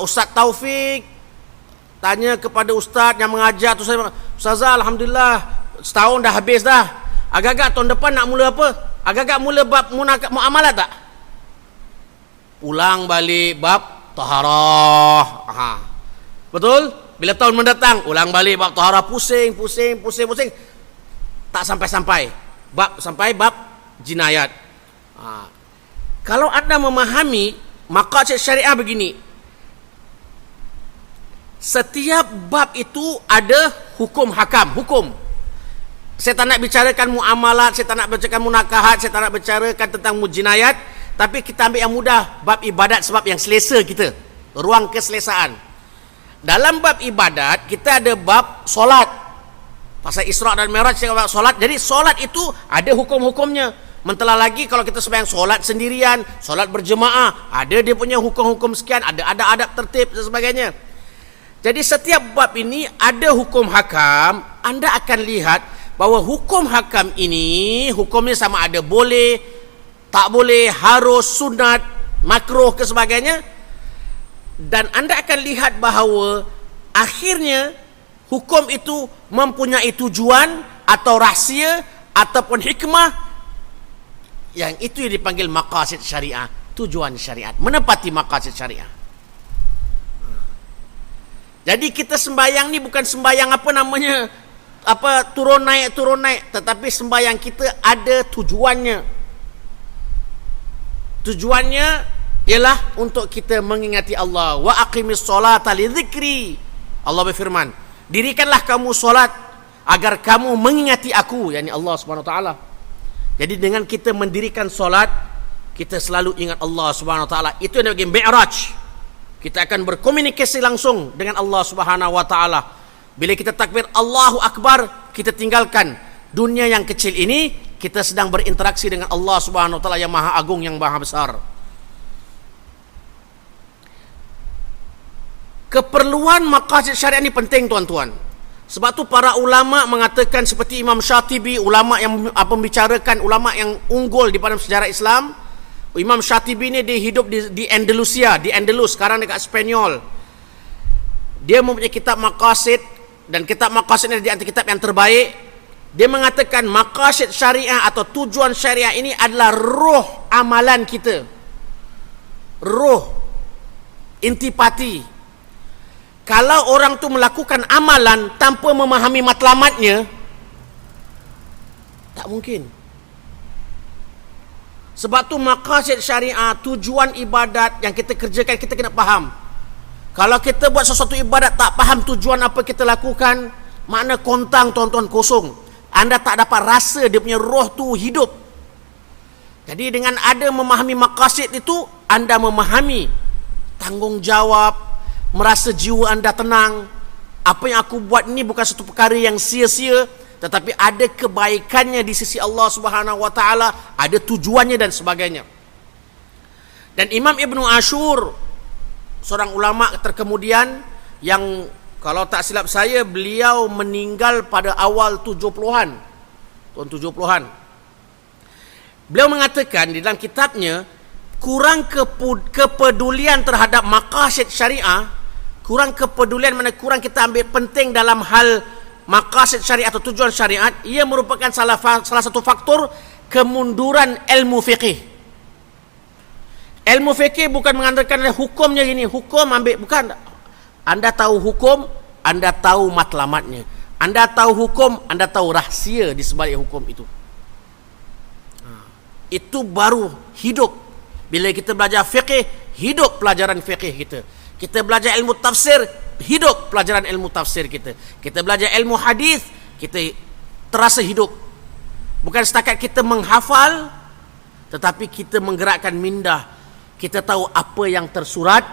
Ustaz Taufik tanya kepada ustaz yang mengajar tu, saya, Ustazah, alhamdulillah setahun dah habis dah. Agak-agak tahun depan nak mula apa? Agak-agak mula bab muamalat tak? Ulang balik bab taharah. Betul? Bila tahun mendatang ulang balik bab taharah, pusing. Tak sampai-sampai. Sampai bab jinayat. Kalau anda memahami maqasid syariah begini, setiap bab itu ada hukum hakam, hukum. Saya tak nak bicarakan muamalat, saya tak nak bicarakan munakahat, saya tak nak bicarakan tentang jinayat, tapi kita ambil yang mudah, bab ibadat, sebab yang selesa kita, ruang keselesaan. Dalam bab ibadat kita ada bab solat. Pasal Isra dan Mi'raj saya bab solat. Jadi solat itu ada hukum-hukumnya. Mentela lagi kalau kita sembahyang solat sendirian, solat berjemaah, ada dia punya hukum-hukum sekian, ada adab tertib dan sebagainya. Jadi setiap bab ini ada hukum hakam. Anda akan lihat bahawa hukum hakam ini hukumnya sama ada boleh, tak boleh, harus, sunat, makruh ke sebagainya. Dan anda akan lihat bahawa akhirnya hukum itu mempunyai tujuan atau rahsia ataupun hikmah, yang itu yang dipanggil maqasid syariah, tujuan syariat, menepati maqasid syariah. Jadi kita sembahyang ni bukan sembahyang turun naik, tetapi sembahyang kita ada tujuannya. Tujuannya ialah untuk kita mengingati Allah. Wa aqimis solata li dzikri. Allah berfirman, dirikanlah kamu solat agar kamu mengingati aku, yakni Allah Subhanahu wa taala. Jadi dengan kita mendirikan solat, kita selalu ingat Allah Subhanahu wa taala. Itu yang dipanggil mi'raj. Kita akan berkomunikasi langsung dengan Allah Subhanahu wa taala. Bila kita takbir Allahu Akbar, kita tinggalkan dunia yang kecil ini, kita sedang berinteraksi dengan Allah Subhanahu wa taala yang Maha Agung, yang Maha Besar. Keperluan maqasid syariat ini penting, tuan-tuan. Sebab tu para ulama mengatakan, seperti Imam Syatibi, ulama yang membicarakan, ulama yang unggul di dalam sejarah Islam. Imam Syatibi ni dia hidup di Andalusia, di Andalus, sekarang dekat Spanyol. Dia mempunyai kitab maqasid, dan kitab maqasid ini di antara kitab yang terbaik. Dia mengatakan maqasid syariah atau tujuan syariah ini adalah roh amalan kita. Roh, intipati. Kalau orang tu melakukan amalan tanpa memahami matlamatnya, tak mungkin. Sebab tu maqasid syariah, tujuan ibadat yang kita kerjakan, kita kena faham. Kalau kita buat sesuatu ibadat tak faham tujuan apa kita lakukan, makna kontang, tuan-tuan, kosong. Anda tak dapat rasa dia punya roh tu hidup. Jadi dengan ada memahami maqasid itu, anda memahami tanggungjawab, merasa jiwa anda tenang. Apa yang aku buat ini bukan satu perkara yang sia-sia, tetapi ada kebaikannya di sisi Allah Subhanahu wa taala, ada tujuannya dan sebagainya. Dan Imam Ibnu Ashur, seorang ulama terkemudian yang kalau tak silap saya beliau meninggal pada awal 70-an, tahun 70-an. Beliau mengatakan di dalam kitabnya, kurang kepedulian terhadap maqasid syariah, kurang kepedulian, mana kurang kita ambil penting dalam hal maqasid syariat atau tujuan syariat, ia merupakan salah satu faktor kemunduran ilmu fiqih. Ilmu fiqih bukan mengandalkan hukumnya gini, hukum ambil, bukan. Anda tahu hukum, anda tahu matlamatnya. Anda tahu hukum, anda tahu rahsia di sebalik hukum itu. Itu baru hidup. Bila kita belajar fiqih, hidup pelajaran fiqih kita. Kita belajar ilmu tafsir, hidup pelajaran ilmu tafsir kita. Kita belajar ilmu hadis, kita terasa hidup. Bukan setakat kita menghafal, tetapi kita menggerakkan minda. Kita tahu apa yang tersurat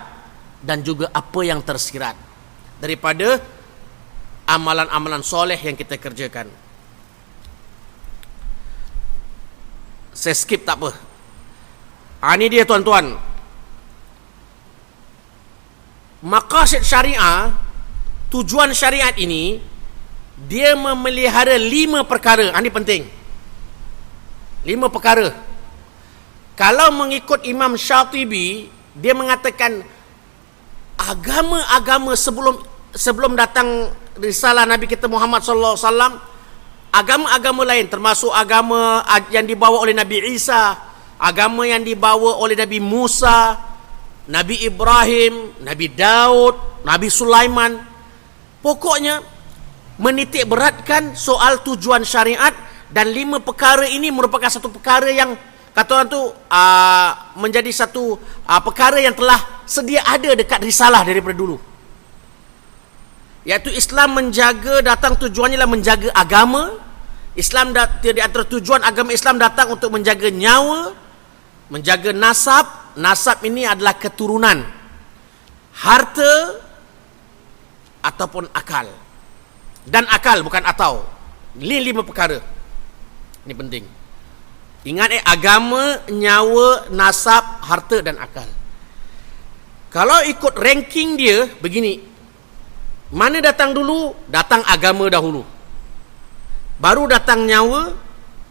dan juga apa yang tersirat daripada amalan-amalan soleh yang kita kerjakan. Saya skip tak apa. Ini dia, tuan-tuan. Maqasid syariah, tujuan syariat ini, dia memelihara 5 perkara. Ini penting. 5 perkara. Kalau mengikut Imam Syatibi, dia mengatakan agama-agama sebelum datang risalah Nabi kita Muhammad sallallahu alaihi wasallam, agama-agama lain termasuk agama yang dibawa oleh Nabi Isa, agama yang dibawa oleh Nabi Musa, Nabi Ibrahim, Nabi Daud, Nabi Sulaiman, pokoknya menitik beratkan soal tujuan syariat. Dan 5 perkara ini merupakan satu perkara yang kata orang tu menjadi satu perkara yang telah sedia ada dekat risalah daripada dulu. Iaitu Islam menjaga, datang tujuannya lah menjaga agama. Islam di antara tujuan agama Islam datang untuk menjaga nyawa, menjaga nasab. Nasab ini adalah keturunan, harta ataupun akal. Dan akal, bukan atau. Ini 5 perkara. Ini penting. Ingat agama, nyawa, nasab, harta dan akal. Kalau ikut ranking dia begini. Mana datang dulu? Datang agama dahulu. Baru datang nyawa,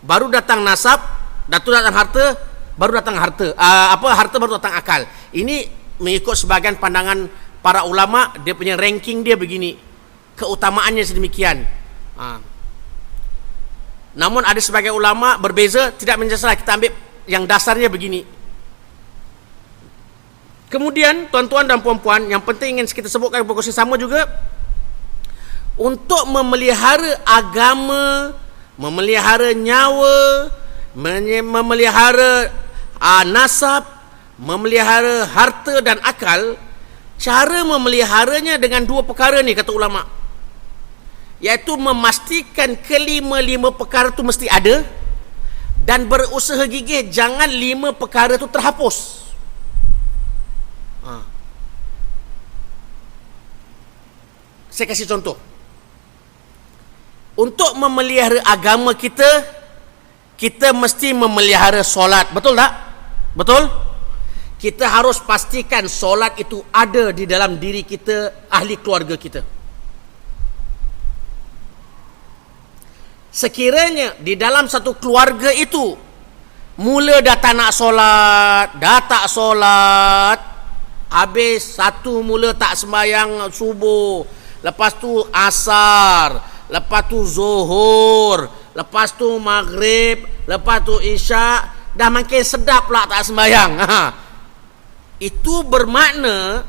baru datang nasab, datang harta, baru datang harta. Harta baru datang akal. Ini mengikut sebagian pandangan para ulama, dia punya ranking dia begini. Keutamaannya sedemikian. Namun ada sebagian ulama berbeza, tidak menjelaskan. Kita ambil yang dasarnya begini. Kemudian tuan-tuan dan puan-puan, yang penting ingin kita sebutkan perkara sama juga, untuk memelihara agama, memelihara nyawa, memelihara nasab, memelihara harta dan akal, cara memeliharanya dengan dua perkara ni kata ulama, iaitu memastikan kelima-lima perkara tu mesti ada dan berusaha gigih jangan lima perkara tu terhapus. Saya kasih contoh. Untuk memelihara agama kita, kita mesti memelihara solat. Betul tak? Betul? Kita harus pastikan solat itu ada di dalam diri kita, ahli keluarga kita. Sekiranya di dalam satu keluarga itu mula dah tak nak solat, dah tak solat, habis satu mula tak sembahyang subuh, lepas tu asar, lepas tu zuhur, lepas tu maghrib, lepas tu isyak, dah makin sedap pula tak sembahyang. Itu bermakna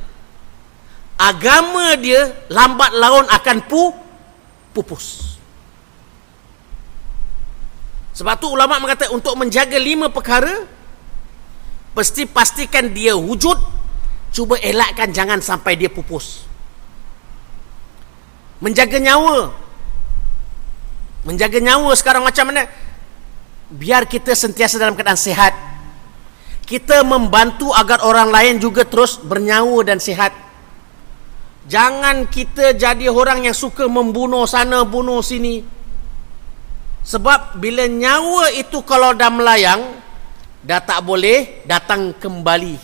agama dia lambat laun akan pupus. Sebab tu ulama mengatakan untuk menjaga 5 perkara, mesti pastikan dia wujud, cuba elakkan jangan sampai dia pupus. Menjaga nyawa sekarang macam mana? Biar kita sentiasa dalam keadaan sehat. Kita membantu agar orang lain juga terus bernyawa dan sehat. Jangan kita jadi orang yang suka membunuh sana, bunuh sini. Sebab bila nyawa itu kalau dah melayang, dah tak boleh datang kembali.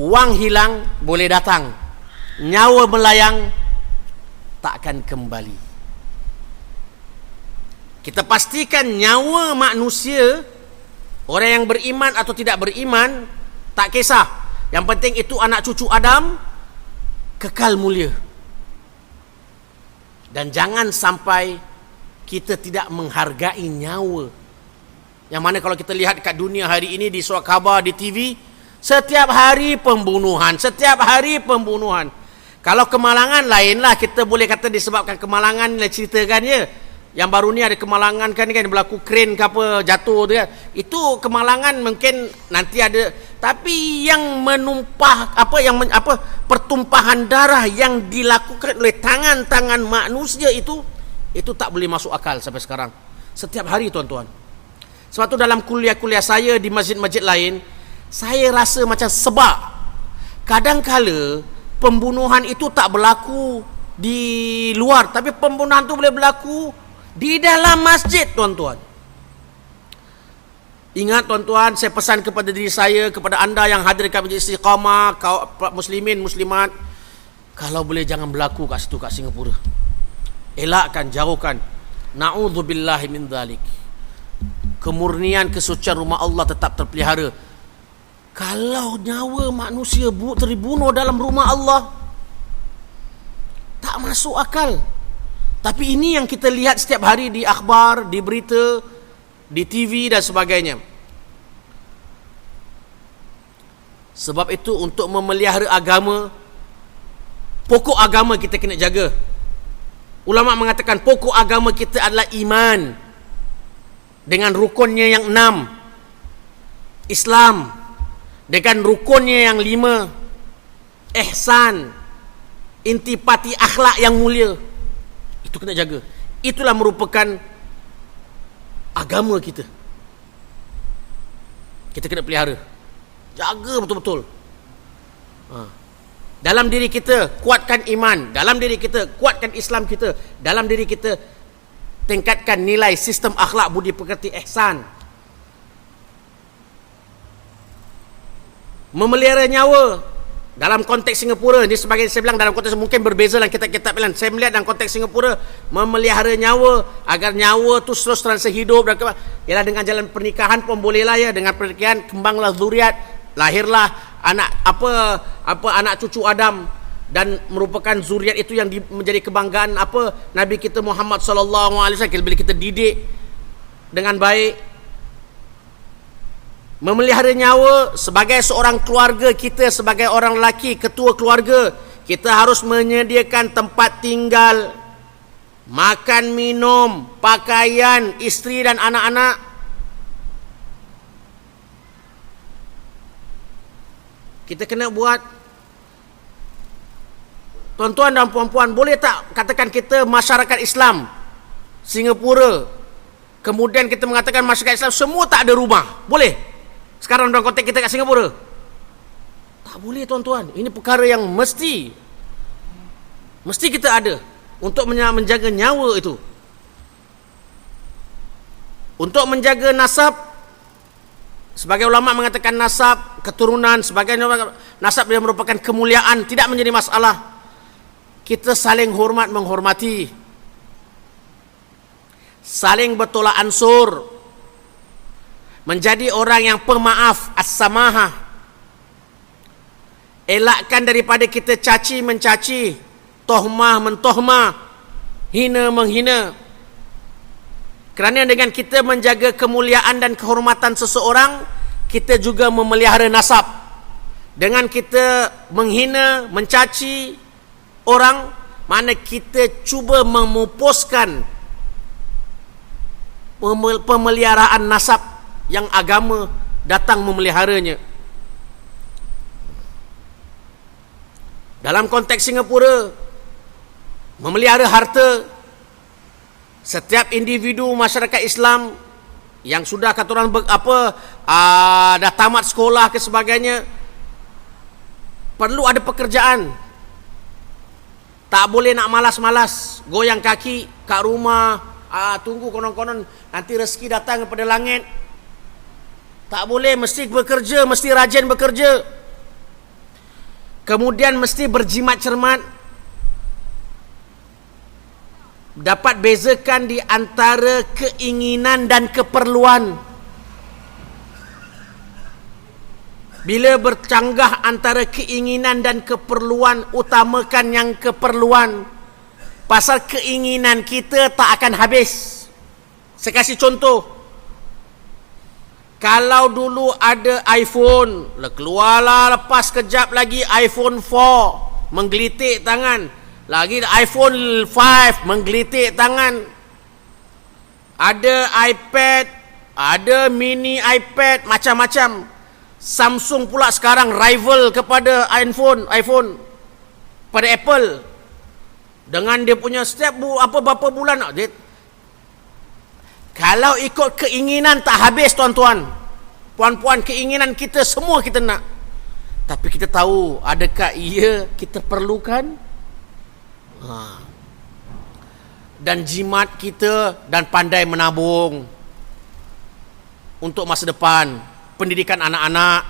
Wang hilang boleh datang, nyawa melayang takkan kembali. Kita pastikan nyawa manusia, orang yang beriman atau tidak beriman, tak kisah. Yang penting itu anak cucu Adam, kekal mulia. Dan jangan sampai kita tidak menghargai nyawa. Yang mana kalau kita lihat kat dunia hari ini, di surat khabar, di TV, setiap hari pembunuhan. Kalau kemalangan lainlah, kita boleh kata disebabkan kemalangan, ceritakan ya. Yang baru ni ada kemalangan kan berlaku kren ke apa jatuh tu kan. Itu kemalangan mungkin nanti ada, tapi yang menumpah pertumpahan darah yang dilakukan oleh tangan-tangan manusia itu tak boleh masuk akal sampai sekarang. Setiap hari tuan-tuan. Sebab tu dalam kuliah-kuliah saya di masjid-masjid lain, saya rasa macam sebab kadang-kala pembunuhan itu tak berlaku di luar, tapi pembunuhan tu boleh berlaku di dalam masjid tuan-tuan. Ingat tuan-tuan, saya pesan kepada diri saya, kepada anda yang hadir kat Masjid Istiqamah, muslimin, muslimat, kalau boleh jangan berlaku kat situ, kat Singapura. Elakkan, jauhkan. Na'udzubillahi min dzalik. Kemurnian, kesucian rumah Allah tetap terpelihara. Kalau nyawa manusia terbunuh dalam rumah Allah, tak masuk akal. Tapi ini yang kita lihat setiap hari di akhbar, di berita, di TV dan sebagainya. Sebab itu untuk memelihara agama, pokok agama kita kena jaga. Ulama mengatakan pokok agama kita adalah iman dengan rukunnya yang 6, Islam dengan rukunnya yang 5, ihsan, intipati akhlak yang mulia. Itu kena jaga. Itulah merupakan agama kita. Kita kena pelihara. Jaga betul-betul. Dalam diri kita kuatkan iman, dalam diri kita kuatkan Islam kita, dalam diri kita tingkatkan nilai sistem akhlak budi pekerti ihsan. Memelihara nyawa dalam konteks Singapura ni, sebagai saya bilang dalam konteks mungkin berbeza dalam kitab-kitab lain. Saya melihat dalam konteks Singapura, memelihara nyawa agar nyawa tu terus hidup dan ialah dengan jalan pernikahan pun bolehlah ya. Dengan pernikahan kembanglah zuriat, lahirlah anak anak cucu Adam, dan merupakan zuriat itu yang menjadi kebanggaan Nabi kita Muhammad sallallahu alaihi wasallam bila kita didik dengan baik. Memelihara nyawa sebagai seorang keluarga kita, sebagai orang lelaki, ketua keluarga, kita harus menyediakan tempat tinggal, makan minum, pakaian, isteri dan anak-anak. Kita kena buat. Tuan-tuan dan puan-puan, boleh tak katakan kita masyarakat Islam Singapura, kemudian kita mengatakan masyarakat Islam semua tak ada rumah? Boleh? Sekarang dalam konteks kita kat Singapura? Tak boleh tuan-tuan. Ini perkara yang mesti kita ada untuk menjaga nyawa itu. Untuk menjaga nasab, sebagai ulama mengatakan nasab, keturunan, sebagai nasab yang merupakan kemuliaan, tidak menjadi masalah. Kita saling hormat menghormati, saling bertolak ansur, menjadi orang yang pemaaf, as-samahah. Elakkan daripada kita caci mencaci, tohmah mentohmah, hina menghina. Kerana dengan kita menjaga kemuliaan dan kehormatan seseorang, kita juga memelihara nasab. Dengan kita menghina, mencaci orang, mana kita cuba memupuskan pemeliharaan nasab yang agama datang memeliharanya. Dalam konteks Singapura, memelihara harta, setiap individu masyarakat Islam yang sudah kata orang dah tamat sekolah ke sebagainya, perlu ada pekerjaan. Tak boleh nak malas-malas goyang kaki kat rumah, tunggu konon-konon nanti rezeki datang daripada langit. Tak boleh, mesti bekerja, mesti rajin bekerja. Kemudian mesti berjimat cermat. Dapat bezakan di antara keinginan dan keperluan. Bila bercanggah antara keinginan dan keperluan, utamakan yang keperluan. Pasal keinginan kita tak akan habis. Saya kasih contoh. Kalau dulu ada iPhone, keluarlah lepas kejap lagi iPhone 4, menggelitik tangan. Lagi iPhone 5, menggelitik tangan. Ada iPad, ada mini iPad, macam-macam. Samsung pula sekarang rival kepada iPhone pada Apple. Dengan dia punya setiap berapa bulan dia. Kalau ikut keinginan tak habis tuan-tuan, puan-puan, keinginan kita semua kita nak. Tapi kita tahu adakah ia kita perlukan? Dan jimat kita dan pandai menabung untuk masa depan, pendidikan anak-anak.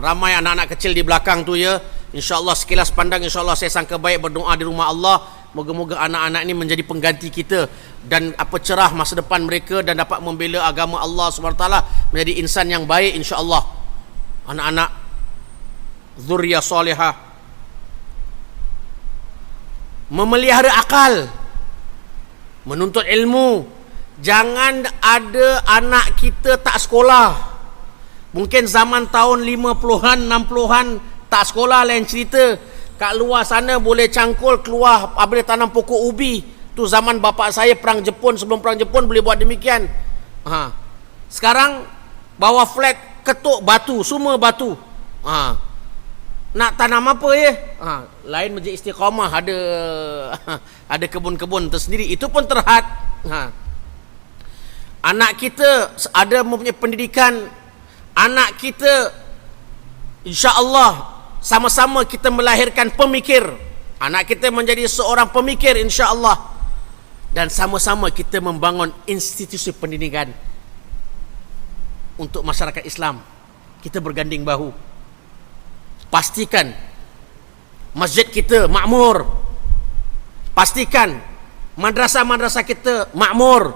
Ramai anak-anak kecil di belakang tu ya. InsyaAllah sekilas pandang, insyaAllah saya sangka baik berdoa di rumah Allah. Moga-moga anak-anak ini menjadi pengganti kita dan cerah masa depan mereka dan dapat membela agama Allah SWT, menjadi insan yang baik insya-Allah. Anak-anak zuriyah salihah. Memelihara akal, menuntut ilmu. Jangan ada anak kita tak sekolah. Mungkin zaman tahun 50-an, 60-an tak sekolah, lain cerita. Kat luar sana boleh cangkul keluar, boleh tanam pokok ubi. Tu zaman bapa saya perang Jepun, sebelum perang Jepun boleh buat demikian. Sekarang bawah flat ketuk batu, semua batu. Nak tanam apa ya? Lain Masjid Istiqamah ada ada kebun-kebun tersendiri, itu pun terhad. Anak kita ada mempunyai pendidikan. Anak kita insya-Allah sama-sama kita melahirkan pemikir. Anak kita menjadi seorang pemikir insya-Allah. Dan sama-sama kita membangun institusi pendidikan untuk masyarakat Islam. Kita berganding bahu. pastikan masjid kita makmur, pastikan madrasah-madrasah kita makmur,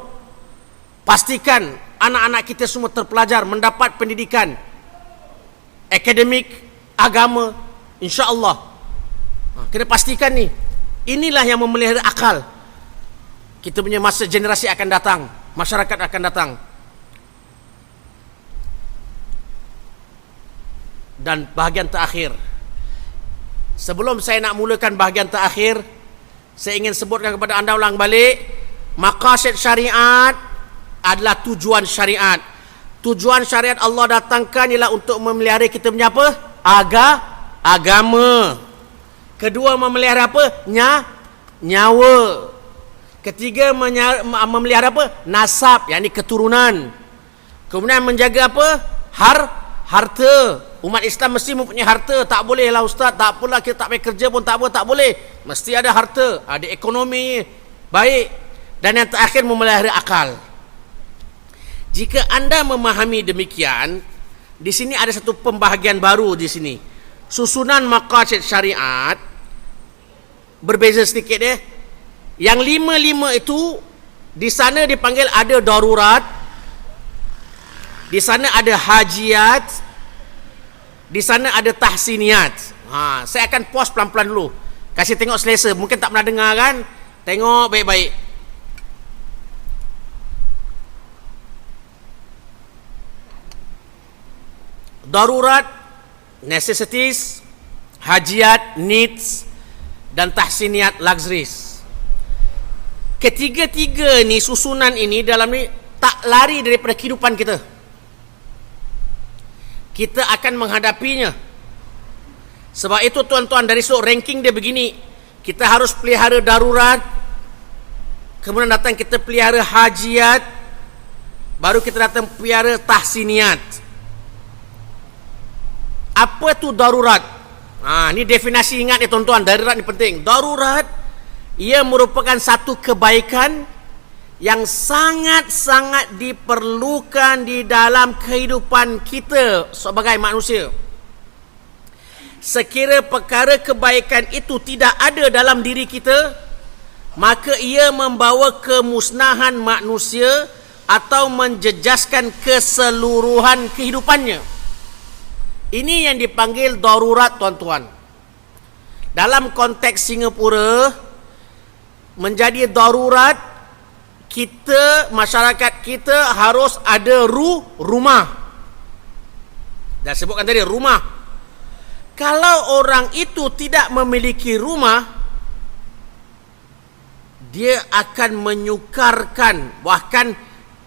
pastikan anak-anak kita semua terpelajar, mendapat pendidikan akademik, agama, insya-Allah. Kena pastikan ni. Inilah yang memelihara akal. Kita punya masa generasi akan datang, masyarakat akan datang. Dan bahagian terakhir, sebelum saya nak mulakan bahagian terakhir, saya ingin sebutkan kepada anda ulang balik, maqasid syariat adalah tujuan syariat. Tujuan syariat Allah datangkan ialah untuk memelihara kita punya apa? Agama. Kedua, memelihara apa? Nyawa. Ketiga, memelihara apa? Nasab, yakni keturunan. Kemudian menjaga apa? Harta. Umat Islam mesti mempunyai harta. Tak bolehlah ustaz, tak apalah kita tak payah kerja pun tak apa, tak boleh. Mesti ada harta, ada ekonomi baik. Dan yang terakhir, memelihara akal. Jika anda memahami demikian, di sini ada satu pembahagian baru di sini. Susunan maqasid syariat berbeza sedikit ya. Yang 5 itu di sana dipanggil ada darurat, di sana ada hajiat, di sana ada tahsiniyat. Saya akan pause pelan-pelan dulu. Kasih tengok selesa, mungkin tak pernah dengar kan? Tengok baik-baik. Darurat, necessities, hajiat, needs, dan tahsiniyat, luxuries. Ketiga-tiga ni, susunan ini dalam ni tak lari daripada kehidupan kita. Kita akan menghadapinya. Sebab itu tuan-tuan, dari sudut ranking dia begini. Kita harus pelihara darurat, kemudian datang kita pelihara hajiat, baru kita datang pelihara tahsiniyat. Apa tu darurat? Ni definisi, ingat ya tuan-tuan, darurat ni penting. Darurat, ia merupakan satu kebaikan yang sangat-sangat diperlukan di dalam kehidupan kita sebagai manusia. Sekira perkara kebaikan itu tidak ada dalam diri kita, maka ia membawa kemusnahan manusia atau menjejaskan keseluruhan kehidupannya. Ini yang dipanggil darurat, tuan-tuan. Dalam konteks Singapura, menjadi darurat, kita, masyarakat kita harus ada rumah. Dah sebutkan tadi, rumah. Kalau orang itu tidak memiliki rumah, dia akan menyukarkan, bahkan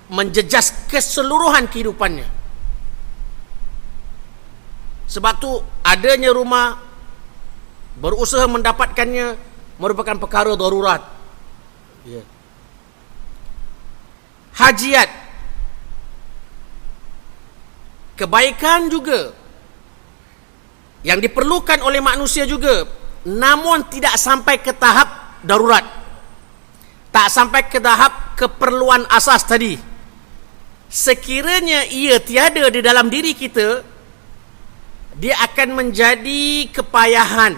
menjejas keseluruhan kehidupannya. Sebab tu adanya rumah, berusaha mendapatkannya merupakan perkara darurat. Hajiat, kebaikan juga yang diperlukan oleh manusia juga, namun tidak sampai ke tahap darurat, tak sampai ke tahap keperluan asas tadi. Sekiranya ia tiada di dalam diri kita, dia akan menjadi kepayahan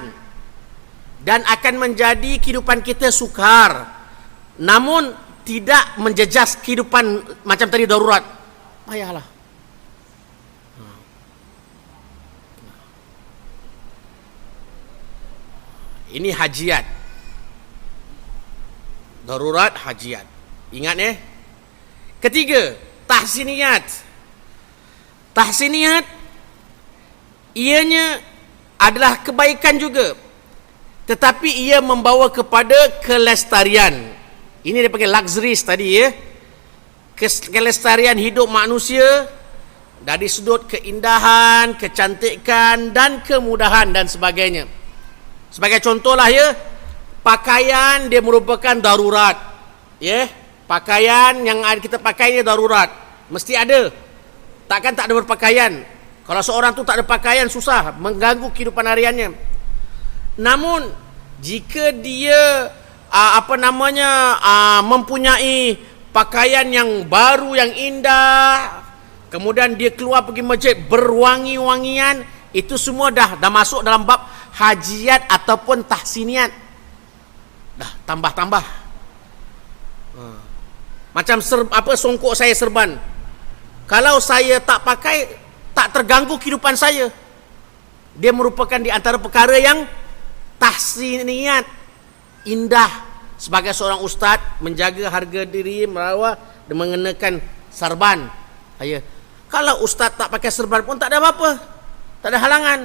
dan akan menjadi kehidupan kita sukar, namun tidak menjejas kehidupan macam tadi darurat. Payahlah. Ini hajiat. Darurat, hajiat. Ingat ya. Ketiga, tahsiniyat. Tahsiniyat, ianya adalah kebaikan juga, tetapi ia membawa kepada kelestarian. Ini dia pakai luxuries tadi ya. Kelestarian hidup manusia dari sudut keindahan, kecantikan dan kemudahan dan sebagainya. Sebagai contohlah ya, pakaian dia merupakan darurat. Ya, pakaian yang kita pakai ni darurat. Mesti ada. Takkan tak ada berpakaian. Kalau seorang tu tak ada pakaian, susah, mengganggu kehidupan hariannya. Namun jika dia mempunyai pakaian yang baru, yang indah, kemudian dia keluar pergi masjid berwangi-wangian, Itu semua dah masuk dalam bab hajiat ataupun tahsiniat. Dah tambah-tambah. Macam songkok saya serban. Kalau saya tak pakai, tak terganggu kehidupan saya. Dia merupakan di antara perkara yang tahsiniat, indah. Sebagai seorang ustaz, menjaga harga diri, merawat dan mengenakan sarban. Kalau ustaz tak pakai serban pun tak ada apa-apa, tak ada halangan.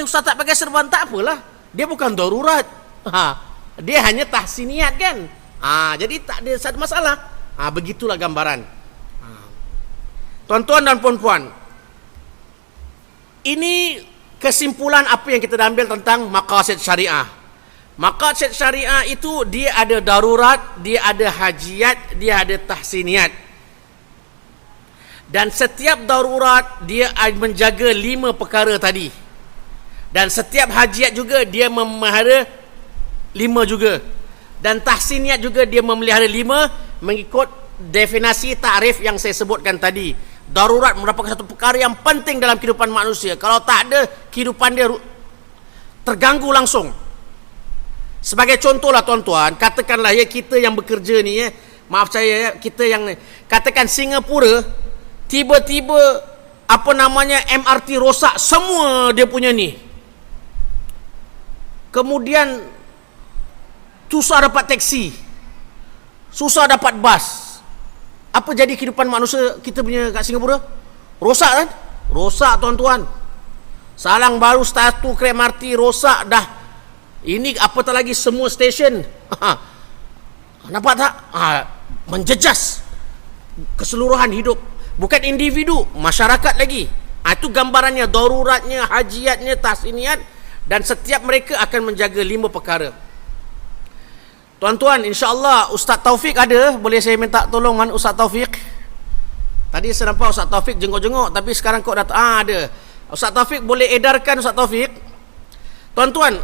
Ustaz tak pakai serban tak apalah, dia bukan darurat. Dia hanya tahsiniat kan. Jadi tak ada satu masalah. Begitulah gambaran. Tuan-tuan dan puan-puan, ini kesimpulan apa yang kita ambil tentang maqasid syariah. Maqasid syariah itu dia ada darurat, dia ada hajiat, dia ada tahsiniat. Dan setiap darurat dia menjaga 5 perkara tadi. Dan setiap hajiat juga dia memelihara 5 juga. Dan tahsiniat juga dia memelihara 5 mengikut definisi takrif yang saya sebutkan tadi. Darurat merupakan satu perkara yang penting dalam kehidupan manusia. Kalau tak ada, kehidupan dia terganggu langsung. Sebagai contohlah tuan-tuan, katakanlah kita yang bekerja ni maaf saya kita yang katakan Singapura tiba-tiba MRT rosak semua dia punya ni. Kemudian susah dapat teksi, susah dapat bas. Apa jadi kehidupan manusia kita punya kat Singapura? Rosak kan? Rosak tuan-tuan. Salang baru satu kereta MRT rosak dah. Ini apatah lagi semua stesen. Nampak tak? Menjejas keseluruhan hidup. Bukan individu, masyarakat lagi. Itu gambarannya, daruratnya, hajiatnya, tahsiniat. Dan setiap mereka akan menjaga 5 perkara. Tuan-tuan, insya-Allah Ustaz Taufik ada. Boleh saya minta tolong mana Ustaz Taufik? Tadi saya nampak Ustaz Taufik jenguk-jenguk, tapi sekarang kau datang. Ada. Ustaz Taufik boleh edarkan Ustaz Taufik? Tuan-tuan,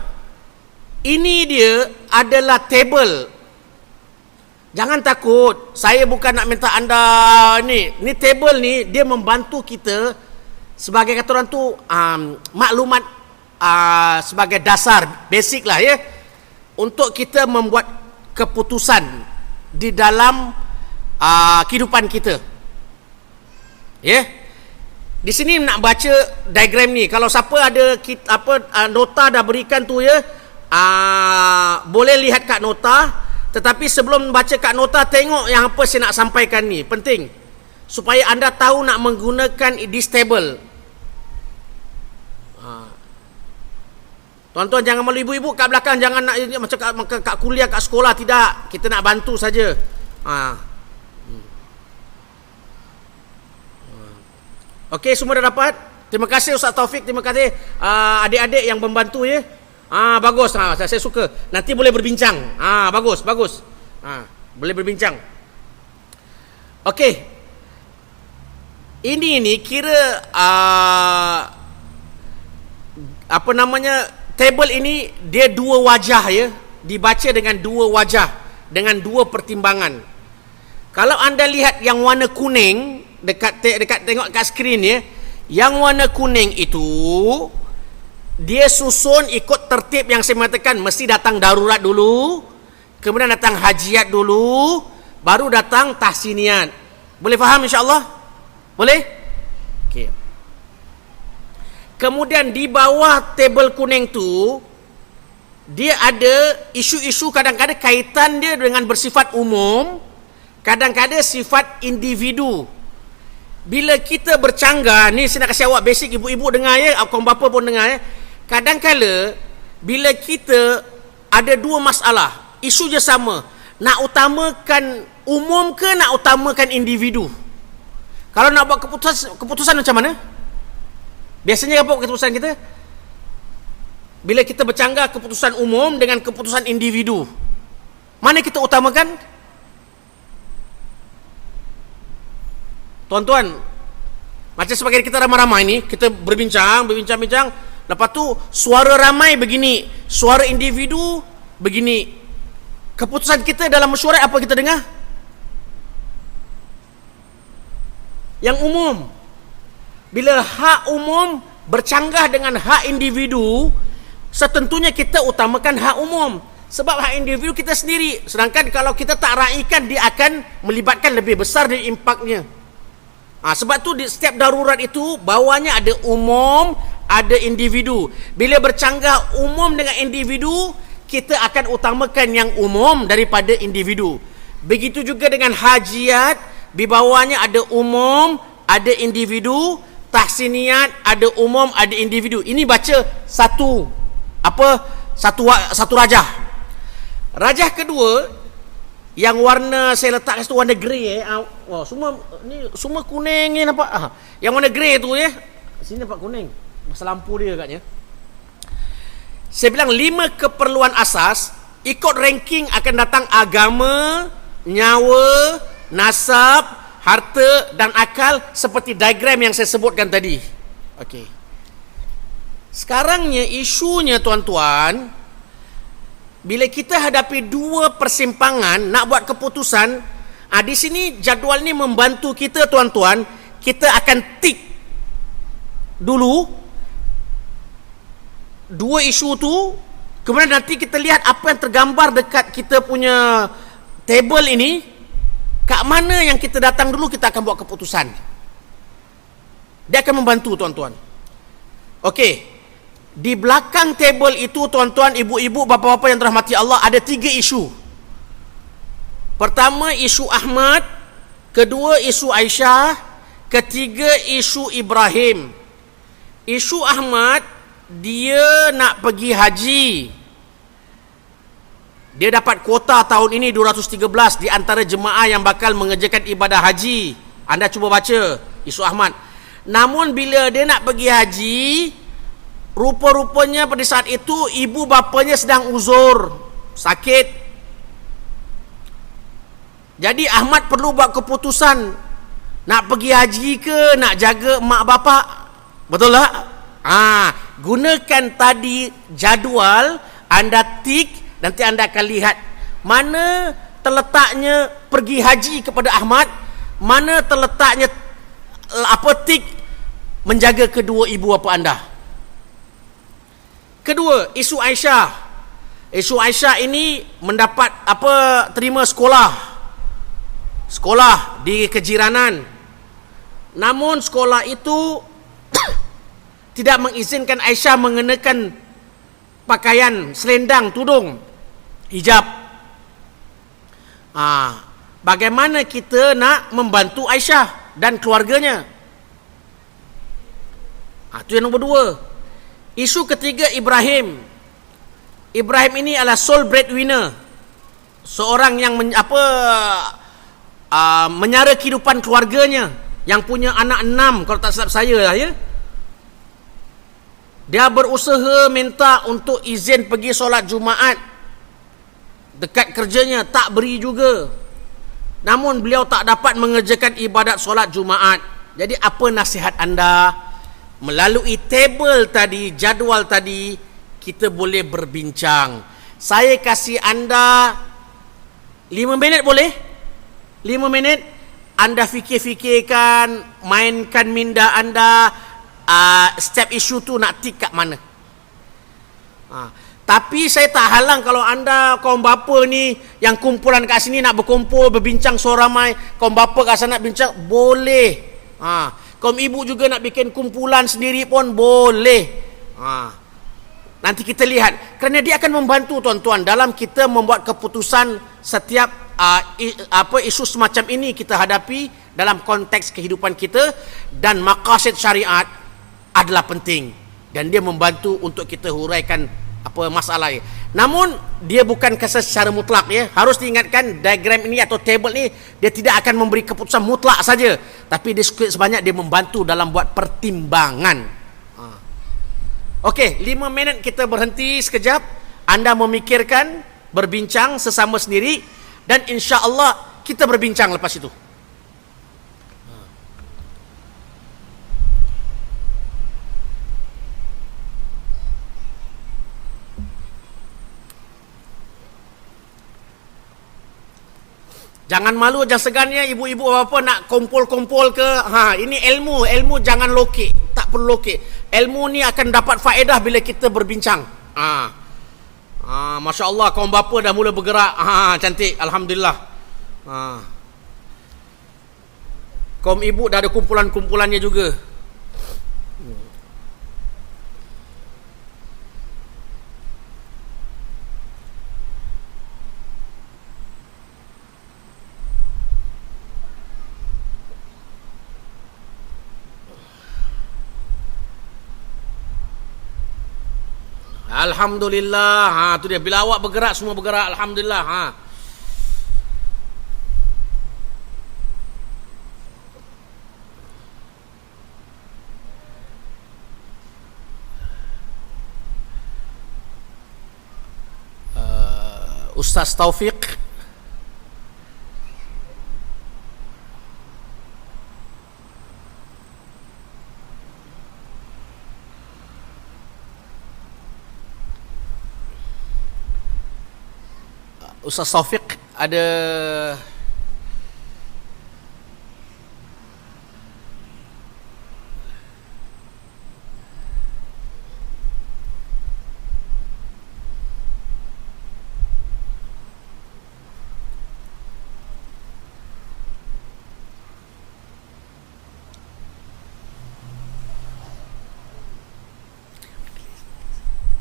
ini dia adalah table. Jangan takut, saya bukan nak minta anda ni table ni dia membantu kita sebagai kata orang tu maklumat sebagai dasar basic lah untuk kita membuat keputusan di dalam kehidupan kita. Di sini nak baca diagram ni. Kalau siapa ada nota dah berikan tu boleh lihat kat nota. Tetapi sebelum baca kat nota, tengok yang apa saya nak sampaikan ni. Penting. Supaya anda tahu nak menggunakan this table. Tuan-tuan jangan malu, ibu-ibu kat belakang. Jangan nak macam kat kuliah, kat sekolah. Tidak. Kita nak bantu saja. Okey, semua dah dapat? Terima kasih Ustaz Taufik. Terima kasih adik-adik yang membantu bagus. Saya suka. Nanti boleh berbincang. Bagus. Boleh berbincang. Okey. Ini kira table ini dia 2 wajah dibaca dengan 2 wajah, dengan 2 pertimbangan. Kalau anda lihat yang warna kuning dekat tengok kat skrin yang warna kuning itu dia susun ikut tertib yang saya mengatakan. Mesti datang darurat dulu, kemudian datang hajiat dulu, baru datang tahsiniat. Boleh faham insya-Allah? Boleh? Okey. Kemudian di bawah table kuning tu dia ada isu-isu, kadang-kadang kaitan dia dengan bersifat umum, kadang-kadang sifat individu. Bila kita bercanggah, ni saya nak kasih awak basic, ibu-ibu dengar kaum bapa pun dengar kadang-kala bila kita ada 2 masalah, isu je sama, nak utamakan umum ke nak utamakan individu? Kalau nak buat keputusan macam mana? Biasanya apa keputusan kita? Bila kita bercanggah keputusan umum dengan keputusan individu, mana kita utamakan? Tuan-tuan, macam sebagai kita ramai-ramai ni, kita berbincang, lepas tu suara ramai begini, suara individu begini. Keputusan kita dalam mesyuarat apa kita dengar? Yang umum. Bila hak umum bercanggah dengan hak individu, setentunya kita utamakan hak umum. Sebab hak individu kita sendiri. Sedangkan kalau kita tak raikan, dia akan melibatkan lebih besar dari impaknya. Sebab tu di setiap darurat itu bawahnya ada umum, ada individu. Bila bercanggah umum dengan individu, kita akan utamakan yang umum daripada individu. Begitu juga dengan hajiat, di bawahnya ada umum, ada individu. Tahsiniat ada umum, ada individu. Ini baca satu rajah. Rajah kedua yang warna saya letak kat situ warna grey semua kuning ni nampak. Yang warna grey tu sini nampak kuning. Pasal lampu dia agaknya. Saya bilang 5 keperluan asas, ikut ranking akan datang agama, nyawa, nasab, harta dan akal seperti diagram yang saya sebutkan tadi. Okey. Sekarangnya isunya tuan-tuan, bila kita hadapi dua persimpangan nak buat keputusan, di sini jadual ni membantu kita tuan-tuan. Kita akan tik dulu dua isu tu, kemudian nanti kita lihat apa yang tergambar dekat kita punya table ini, kat mana yang kita datang dulu kita akan buat keputusan. Dia akan membantu tuan-tuan. Okey. Di belakang table itu tuan-tuan, ibu-ibu, bapa-bapa yang dirahmati Allah, ada 3 isu. Pertama isu Ahmad, kedua isu Aisyah, ketiga isu Ibrahim. Isu Ahmad, dia nak pergi haji. Dia dapat kuota tahun ini 213 di antara jemaah yang bakal mengerjakan ibadah haji. Anda cuba baca isu Ahmad. Namun bila dia nak pergi haji, rupa-rupanya pada saat itu ibu bapanya sedang uzur, sakit. Jadi Ahmad perlu buat keputusan, nak pergi haji ke nak jaga mak bapak. Betul tak? Gunakan tadi jadual, anda tik, nanti anda akan lihat mana terletaknya pergi haji kepada Ahmad, mana terletaknya tik menjaga kedua ibu bapa anda. Kedua, isu Aisyah. Isu Aisyah ini mendapat terima sekolah di kejiranan. Namun sekolah itu tidak mengizinkan Aisyah mengenakan pakaian selendang, tudung, hijab. Bagaimana kita nak membantu Aisyah dan keluarganya? Itu yang nombor 2. Isu ketiga Ibrahim. Ibrahim ini adalah sole breadwinner, seorang yang menyara kehidupan keluarganya, yang punya anak 6 kalau tak silap saya lah ya. Dia berusaha minta untuk izin pergi solat Jumaat dekat kerjanya, tak beri juga. Namun beliau tak dapat mengerjakan ibadat solat Jumaat. Jadi apa nasihat anda? Melalui table tadi, jadual tadi, kita boleh berbincang. Saya kasih anda 5 minit boleh? 5 minit anda fikir-fikirkan, mainkan minda anda, step isu tu nak tik kat mana. Tapi saya tak halang kalau anda kaum bapa ni yang kumpulan kat sini nak berkumpul, berbincang seramai, kaum bapa kat sana nak bincang, boleh. Kaum ibu juga nak bikin kumpulan sendiri pun boleh. Nanti kita lihat, kerana dia akan membantu tuan-tuan dalam kita membuat keputusan setiap isu semacam ini kita hadapi dalam konteks kehidupan kita, dan maqasid syariat adalah penting dan dia membantu untuk kita huraikan masalah ini. Namun dia bukan kisah secara mutlak ya. Harus diingatkan diagram ini atau table ini dia tidak akan memberi keputusan mutlak saja, tapi dia sebanyak dia membantu dalam buat pertimbangan. Okey, 5 minit kita berhenti sekejap. Anda memikirkan, berbincang sesama sendiri, dan insya-Allah kita berbincang lepas itu. Jangan malu, jangan segan ya ibu-ibu apa nak kumpul-kumpul ke. Ini ilmu jangan lokek, tak perlu lokek. Ilmu ni akan dapat faedah bila kita berbincang. Masya Allah, kaum bapa dah mula bergerak. Cantik, alhamdulillah. Kaum ibu dah ada kumpulan-kumpulannya juga. Alhamdulillah. Tu dia, bila awak bergerak semua bergerak, alhamdulillah. Ustaz Taufik. Ustaz Taufik ada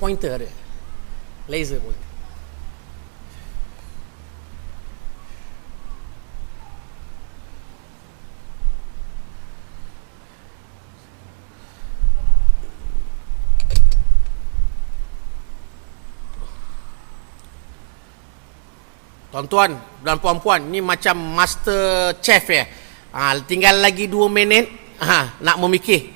pointer, ada laser pointer. Tuan-tuan dan puan-puan, ni macam master chef ya. Tinggal lagi 2 minit nak memikir.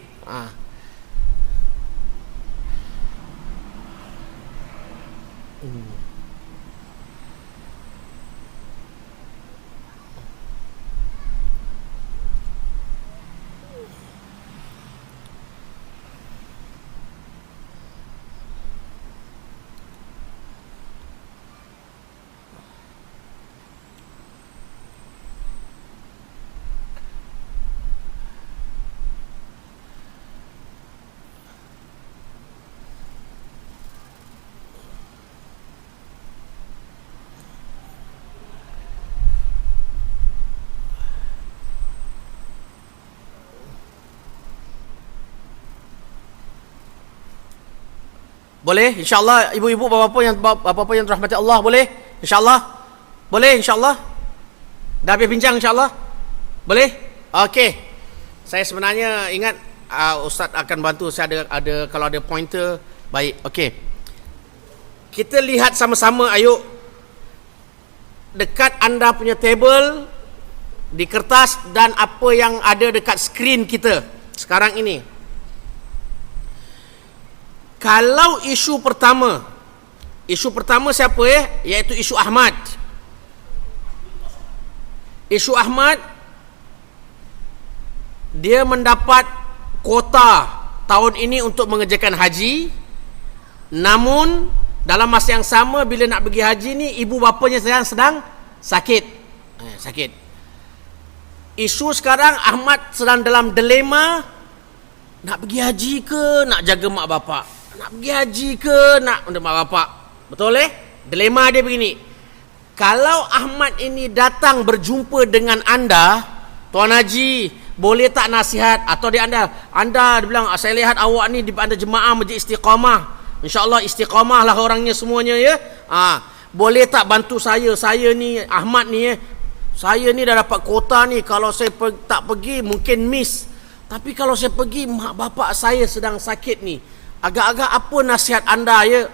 Boleh? InsyaAllah ibu-ibu, bapa-bapa yang dirahmati Allah, boleh? InsyaAllah? Boleh insyaAllah? Dah habis bincang insyaAllah? Boleh? Okey. Saya sebenarnya ingat Ustaz akan bantu saya ada kalau ada pointer. Baik, okey. Kita lihat sama-sama, ayo. Dekat anda punya table, di kertas dan apa yang ada dekat skrin kita sekarang ini. Kalau isu pertama siapa iaitu isu Ahmad. Isu Ahmad, dia mendapat kuota tahun ini untuk mengerjakan haji. Namun dalam masa yang sama bila nak pergi haji ni, ibu bapanya sedang sakit. Isu sekarang Ahmad sedang dalam dilema, nak pergi haji ke nak jaga mak bapak. Nak pergi haji ke nak untuk mak bapak. Betul Dilema dia begini. Kalau Ahmad ini datang berjumpa dengan anda, Tuan Haji, boleh tak nasihat? Atau anda bilang, saya lihat awak ni di anda jemaah Masjid Istiqamah. InsyaAllah istiqamah lah orangnya semuanya ya. Boleh tak bantu saya ni Ahmad ni saya ni dah dapat kuota ni. Kalau saya tak pergi mungkin miss. Tapi kalau saya pergi, mak bapak saya sedang sakit ni. Agak-agak apa nasihat anda ya?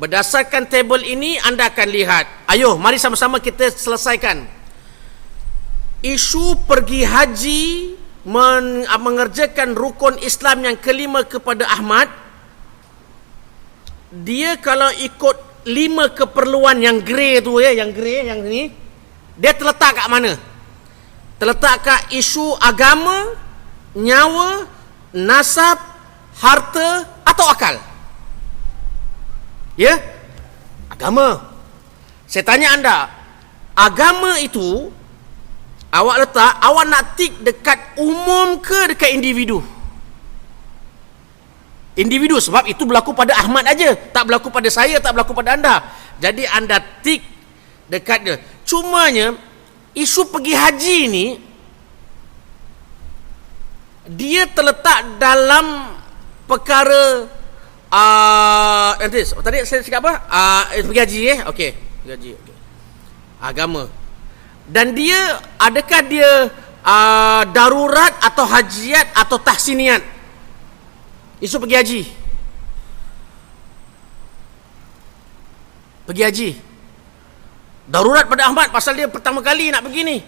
Berdasarkan table ini anda akan lihat. Ayo, mari sama-sama kita selesaikan. Isu pergi haji, mengerjakan rukun Islam yang kelima kepada Ahmad. Dia kalau ikut 5 keperluan yang grey tu yang ni, dia terletak kat mana? Terletak kat isu agama, nyawa, nasab, harta atau akal? Ya? Agama. Saya tanya anda, Agama itu awak letak, awak nak tik dekat umum ke dekat individu? Individu, sebab itu berlaku pada Ahmad aja, tak berlaku pada saya, tak berlaku pada anda. Jadi anda tik dekat dia. Cumanya isu pergi haji ni dia terletak dalam perkara nanti tadi saya cakap apa? Pergi haji okey, pergi haji okey. Agama. Dan dia adakah dia darurat atau hajiat atau tahsiniat? Isu pergi haji. Pergi haji. Darurat pada Ahmad pasal dia pertama kali nak pergi ni.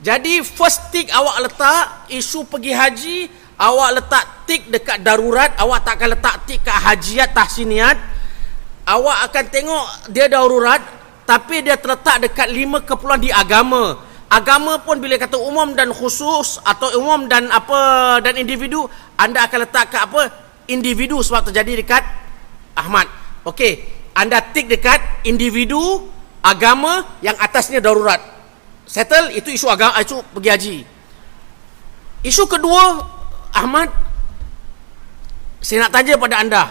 Jadi first tick awak letak isu pergi haji, awak letak tik dekat darurat, awak tak akan letak tik kat hajiat tahsiniat. Awak akan tengok dia darurat tapi dia terletak dekat 5 kepulauan di agama. Agama pun bila kata umum dan khusus atau umum dan apa dan individu, anda akan letak kat apa? Individu sebab terjadi dekat Ahmad. Okey, anda tik dekat individu agama yang atasnya darurat. Settle, itu isu agama, isu pergi haji. Isu kedua, Ahmad, saya nak tanya pada anda,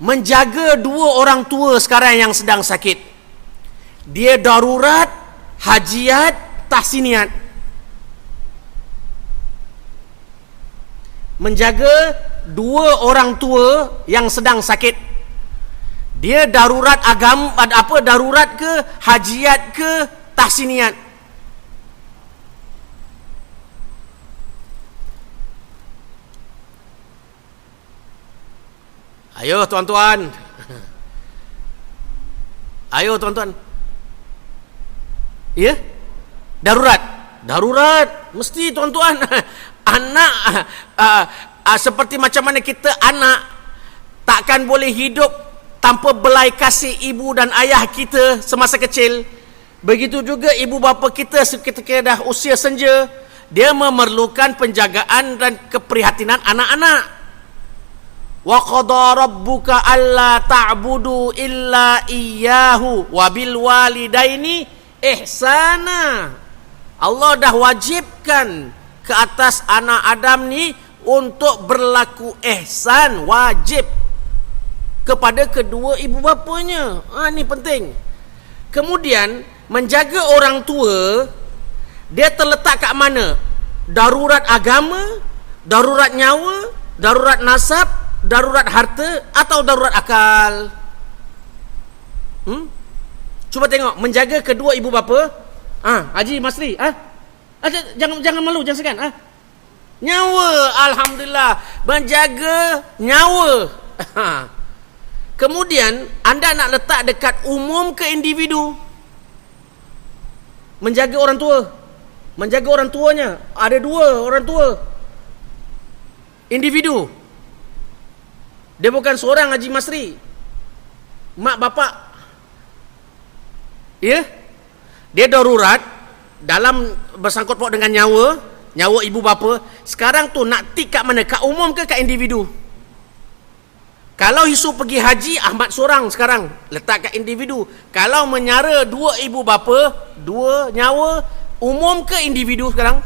menjaga 2 orang tua sekarang yang sedang sakit. Dia darurat, hajiat, tahsiniat. Menjaga 2 orang tua yang sedang sakit. Dia darurat agama, apa darurat ke, hajiat ke, tahsiniat? Ayo tuan-tuan. Ayo tuan-tuan. Ya? Darurat. Darurat. Mesti tuan-tuan. Anak seperti macam mana kita anak takkan boleh hidup tanpa belai kasih ibu dan ayah kita semasa kecil. Begitu juga ibu bapa kita ketika dah usia senja, dia memerlukan penjagaan dan keprihatinan anak-anak. Wa qada rabbuka alla ta'budu illa iyyahu wa bil walidaini ihsana. Allah dah wajibkan ke atas anak Adam ni untuk berlaku ihsan, wajib kepada kedua ibu bapanya. Ni penting. Kemudian menjaga orang tua, dia terletak kat mana? Darurat agama, darurat nyawa, darurat nasab, darurat harta atau darurat akal? Cuba tengok, menjaga kedua ibu bapa. Haji Masri, jangan malu, jangan segan. Nyawa, alhamdulillah, menjaga nyawa. Kemudian anda nak letak dekat umum ke individu? Menjaga orang tua. Menjaga orang tuanya. Ada 2 orang tua. Individu. Dia bukan seorang Haji Masri. Mak bapak. Ya? Dia darurat dalam bersangkut paut dengan nyawa, nyawa ibu bapa. Sekarang tu nak tik kat mana? Kat umum ke kat individu? Kalau isu pergi haji, Ahmad seorang sekarang, letak kat individu. Kalau menyara 2 ibu bapa, 2 nyawa, umum ke individu sekarang?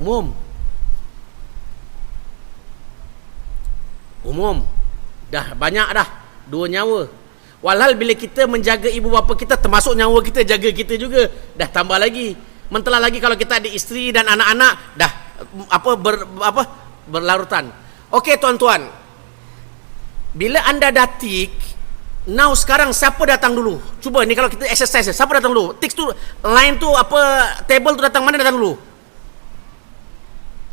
Umum. Umum. Dah banyak dah, 2 nyawa. Walhal bila kita menjaga ibu bapa kita, termasuk nyawa kita, jaga kita juga, dah tambah lagi. Mentelah lagi kalau kita ada isteri dan anak-anak, dah berlarutan. Okey tuan-tuan, bila anda dah tik, now sekarang siapa datang dulu? Cuba ni kalau kita exercise, siapa datang dulu? Tik tu, line tu table tu datang mana datang dulu?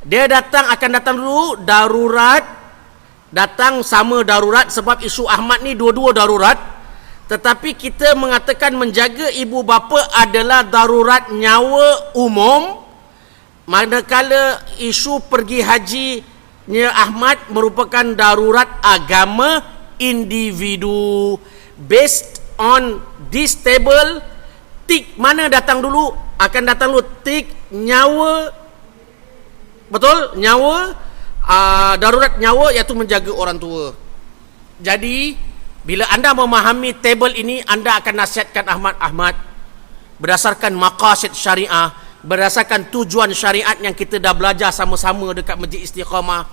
Dia akan datang dulu darurat. Datang sama darurat sebab isu Ahmad ni dua-dua darurat. Tetapi kita mengatakan menjaga ibu bapa adalah darurat nyawa umum, manakala isu pergi hajinya Ahmad merupakan darurat agama individu. Based on this table, tik mana datang dulu? Akan datang dulu tik nyawa. Betul? Nyawa, darurat nyawa, iaitu menjaga orang tua. Jadi Bila anda memahami table ini, anda akan nasihatkan Ahmad berdasarkan maqasid syariah, berdasarkan tujuan syariat yang kita dah belajar sama-sama dekat Masjid Istiqamah.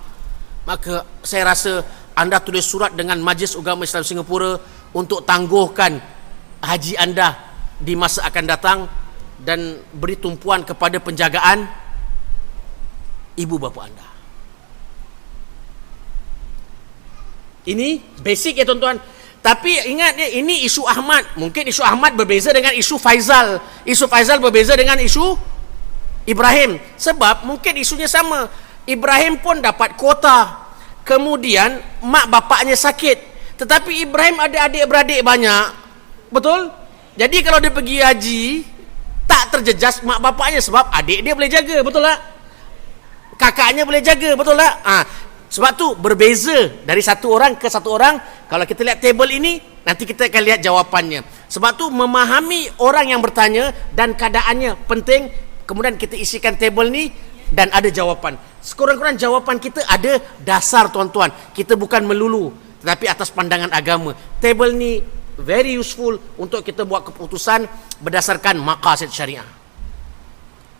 Maka saya rasa anda tulis surat dengan Majlis Ugama Islam Singapura untuk tangguhkan haji anda di masa akan datang dan beri tumpuan kepada penjagaan ibu bapa anda. Ini basic ya tuan-tuan. Tapi ingat ya, ini isu Ahmad. Mungkin isu Ahmad berbeza dengan isu Faizal. Isu Faizal berbeza dengan isu Ibrahim. Sebab mungkin isunya sama. Ibrahim pun dapat kuota. Kemudian mak bapaknya sakit. Tetapi Ibrahim ada adik-beradik banyak. Betul? Jadi kalau dia pergi haji, tak terjejas mak bapaknya sebab adik dia boleh jaga. Betul tak? Kakaknya boleh jaga. Betul tak? Sebab tu berbeza dari satu orang ke satu orang. Kalau kita lihat table ini, nanti kita akan lihat jawapannya. Sebab tu memahami orang yang bertanya dan keadaannya penting. Kemudian kita isikan table ni dan ada jawapan. Sekurang-kurang jawapan kita ada dasar tuan-tuan. Kita bukan melulu, tetapi atas pandangan agama. Table ni very useful untuk kita buat keputusan berdasarkan maqasid syariah.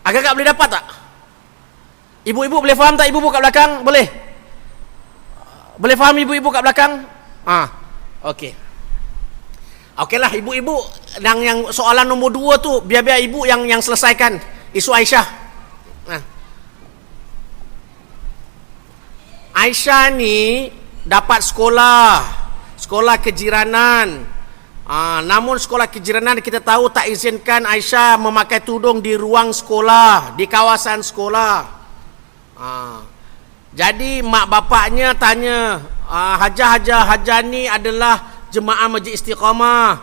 Agak-agak boleh dapat tak? Ibu-ibu boleh faham tak? Ibu-ibu kat belakang boleh? Boleh faham ibu-ibu kat belakang? Okey. Okeylah ibu-ibu, yang soalan nombor 2 tu biar ibu yang selesaikan. Isu Aisyah. Aisyah ni dapat sekolah kejiranan. Namun sekolah kejiranan kita tahu tak izinkan Aisyah memakai tudung di ruang sekolah, di kawasan sekolah. Jadi mak bapaknya tanya, Hajah ni adalah jemaah Masjid Istiqamah.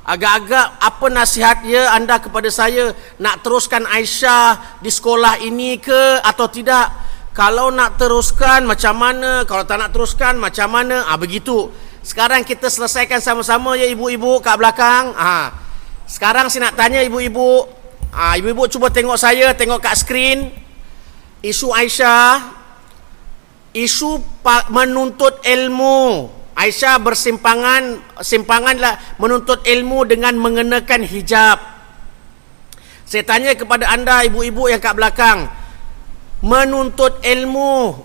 Agak-agak apa nasihat ya anda kepada saya? Nak teruskan Aisyah di sekolah ini ke atau tidak? Kalau nak teruskan macam mana? Kalau tak nak teruskan macam mana? Begitu. Sekarang kita selesaikan sama-sama ya ibu-ibu kat belakang. Sekarang saya nak tanya ibu-ibu. Ibu-ibu cuba tengok saya, tengok kat skrin. Isu Aisyah, isu menuntut ilmu. Aisyah simpanganlah menuntut ilmu dengan mengenakan hijab. Saya tanya kepada anda ibu-ibu yang kat belakang, menuntut ilmu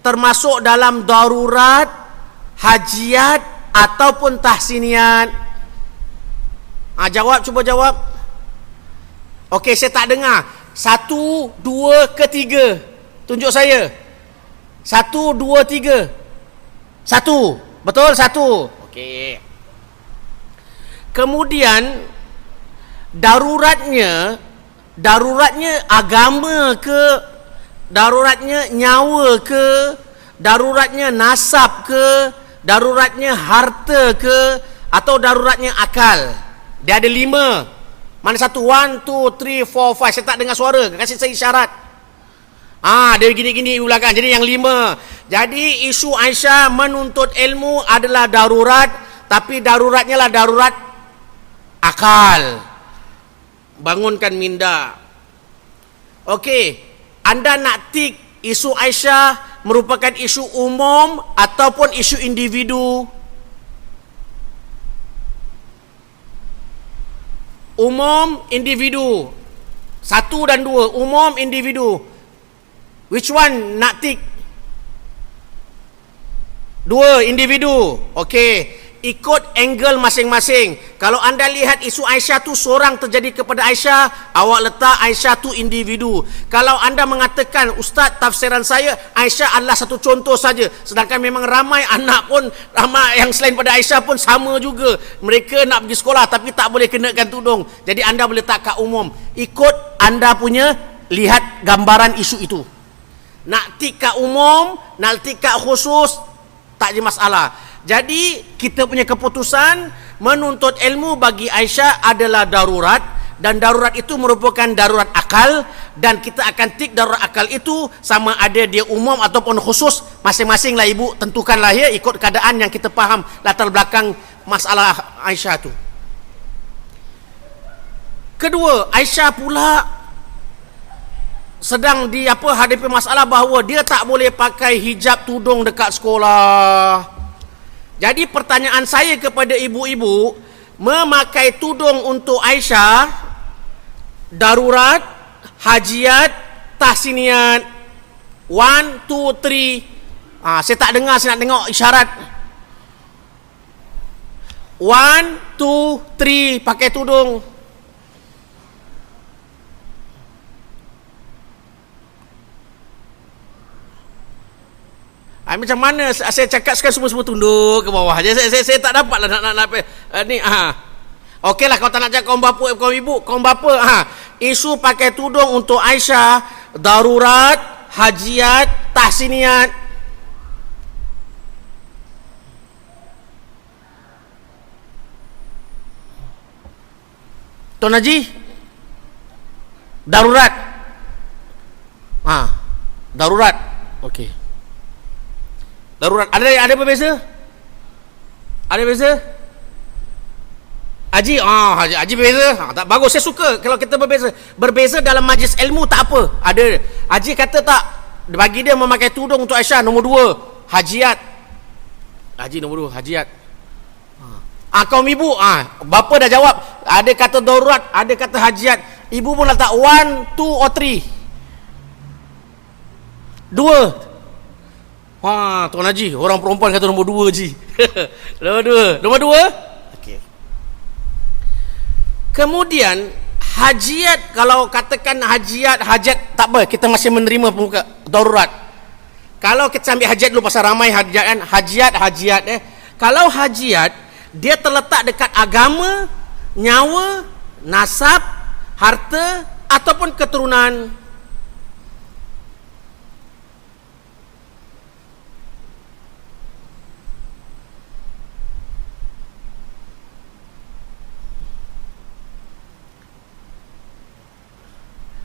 termasuk dalam darurat, hajiat ataupun tahsiniat? Jawab, cuba jawab. Okey, saya tak dengar. 1, 2 ke 3? Tunjuk saya. 1, 2, 3. 1. Betul, 1. Okey. Kemudian daruratnya agama ke, daruratnya nyawa ke, daruratnya nasab ke, daruratnya harta ke, atau daruratnya akal? Dia ada 5. Mana satu? 1, 2, 3, 4, 5. Saya tak dengar suara. Kasih saya isyarat. Dia gini-gini ulangan. Jadi yang 5. Jadi isu Aisyah menuntut ilmu adalah darurat, tapi daruratnya lah darurat akal. Bangunkan minda. Okey, anda nak tik isu Aisyah merupakan isu umum ataupun isu individu? Umum, individu. 1 dan 2. Umum, individu. Which one nak tik? 2, individu. Okey. Ikut angle masing-masing. Kalau anda lihat isu Aisyah tu seorang terjadi kepada Aisyah, awak letak Aisyah tu individu. Kalau anda mengatakan, Ustaz, tafsiran saya Aisyah adalah satu contoh saja, sedangkan memang ramai anak pun, ramai yang selain pada Aisyah pun sama juga. Mereka nak pergi sekolah tapi tak boleh kenakan tudung. Jadi anda boleh letak kat umum. Ikut anda punya, lihat gambaran isu itu. Nak tik kat umum, nak tik kat khusus, tak ada masalah. Jadi kita punya keputusan menuntut ilmu bagi Aisyah adalah darurat, dan darurat itu merupakan darurat akal, dan kita akan tik darurat akal itu sama ada dia umum ataupun khusus. Masing-masing lah ibu tentukanlah ya, ikut keadaan yang kita faham latar belakang masalah Aisyah tu. Kedua, Aisyah pula sedang hadapi masalah bahawa dia tak boleh pakai hijab tudung dekat sekolah. Jadi pertanyaan saya kepada ibu-ibu, memakai tudung untuk Aisyah, darurat, hajiat, tahsiniat, 1, 2, 3. Saya tak dengar, saya nak tengok isyarat. 1, 2, 3 pakai tudung. Macam mana saya cakap sekarang semua tunduk ke bawah. Saya tak dapat lah nak ni. Okeylah, kalau tak nak cakap kaum bapa, kaum ibu, kaum bapa. Isu pakai tudung untuk Aisyah, darurat, hajiat, tahsiniat. Tuan Haji, darurat. Darurat. Okey. Darurat. Ada berbeza? Ada berbeza? Haji, Haji berbeza. Tak bagus, saya suka kalau kita berbeza. Berbeza dalam majlis ilmu tak apa. Ada. Haji kata tak, bagi dia memakai tudung untuk Aisyah nombor 2, hajiat. Haji nombor 2, hajiat. Kaum ibu, bapa dah jawab. Ada kata darurat, ada kata hajiat. Ibu pun letak 1, 2 or 3. 2. Tuan Haji, orang perempuan kata nombor 2 Haji. Nombor 2. Okey. Kemudian hajiat, kalau katakan hajiat, hajat tak apa, kita masih menerima pemuka darurat. Kalau kita ambil hajiat dulu pasal ramai hajiat kan, hajiat. Kalau hajiat, dia terletak dekat agama, nyawa, nasab, harta ataupun keturunan.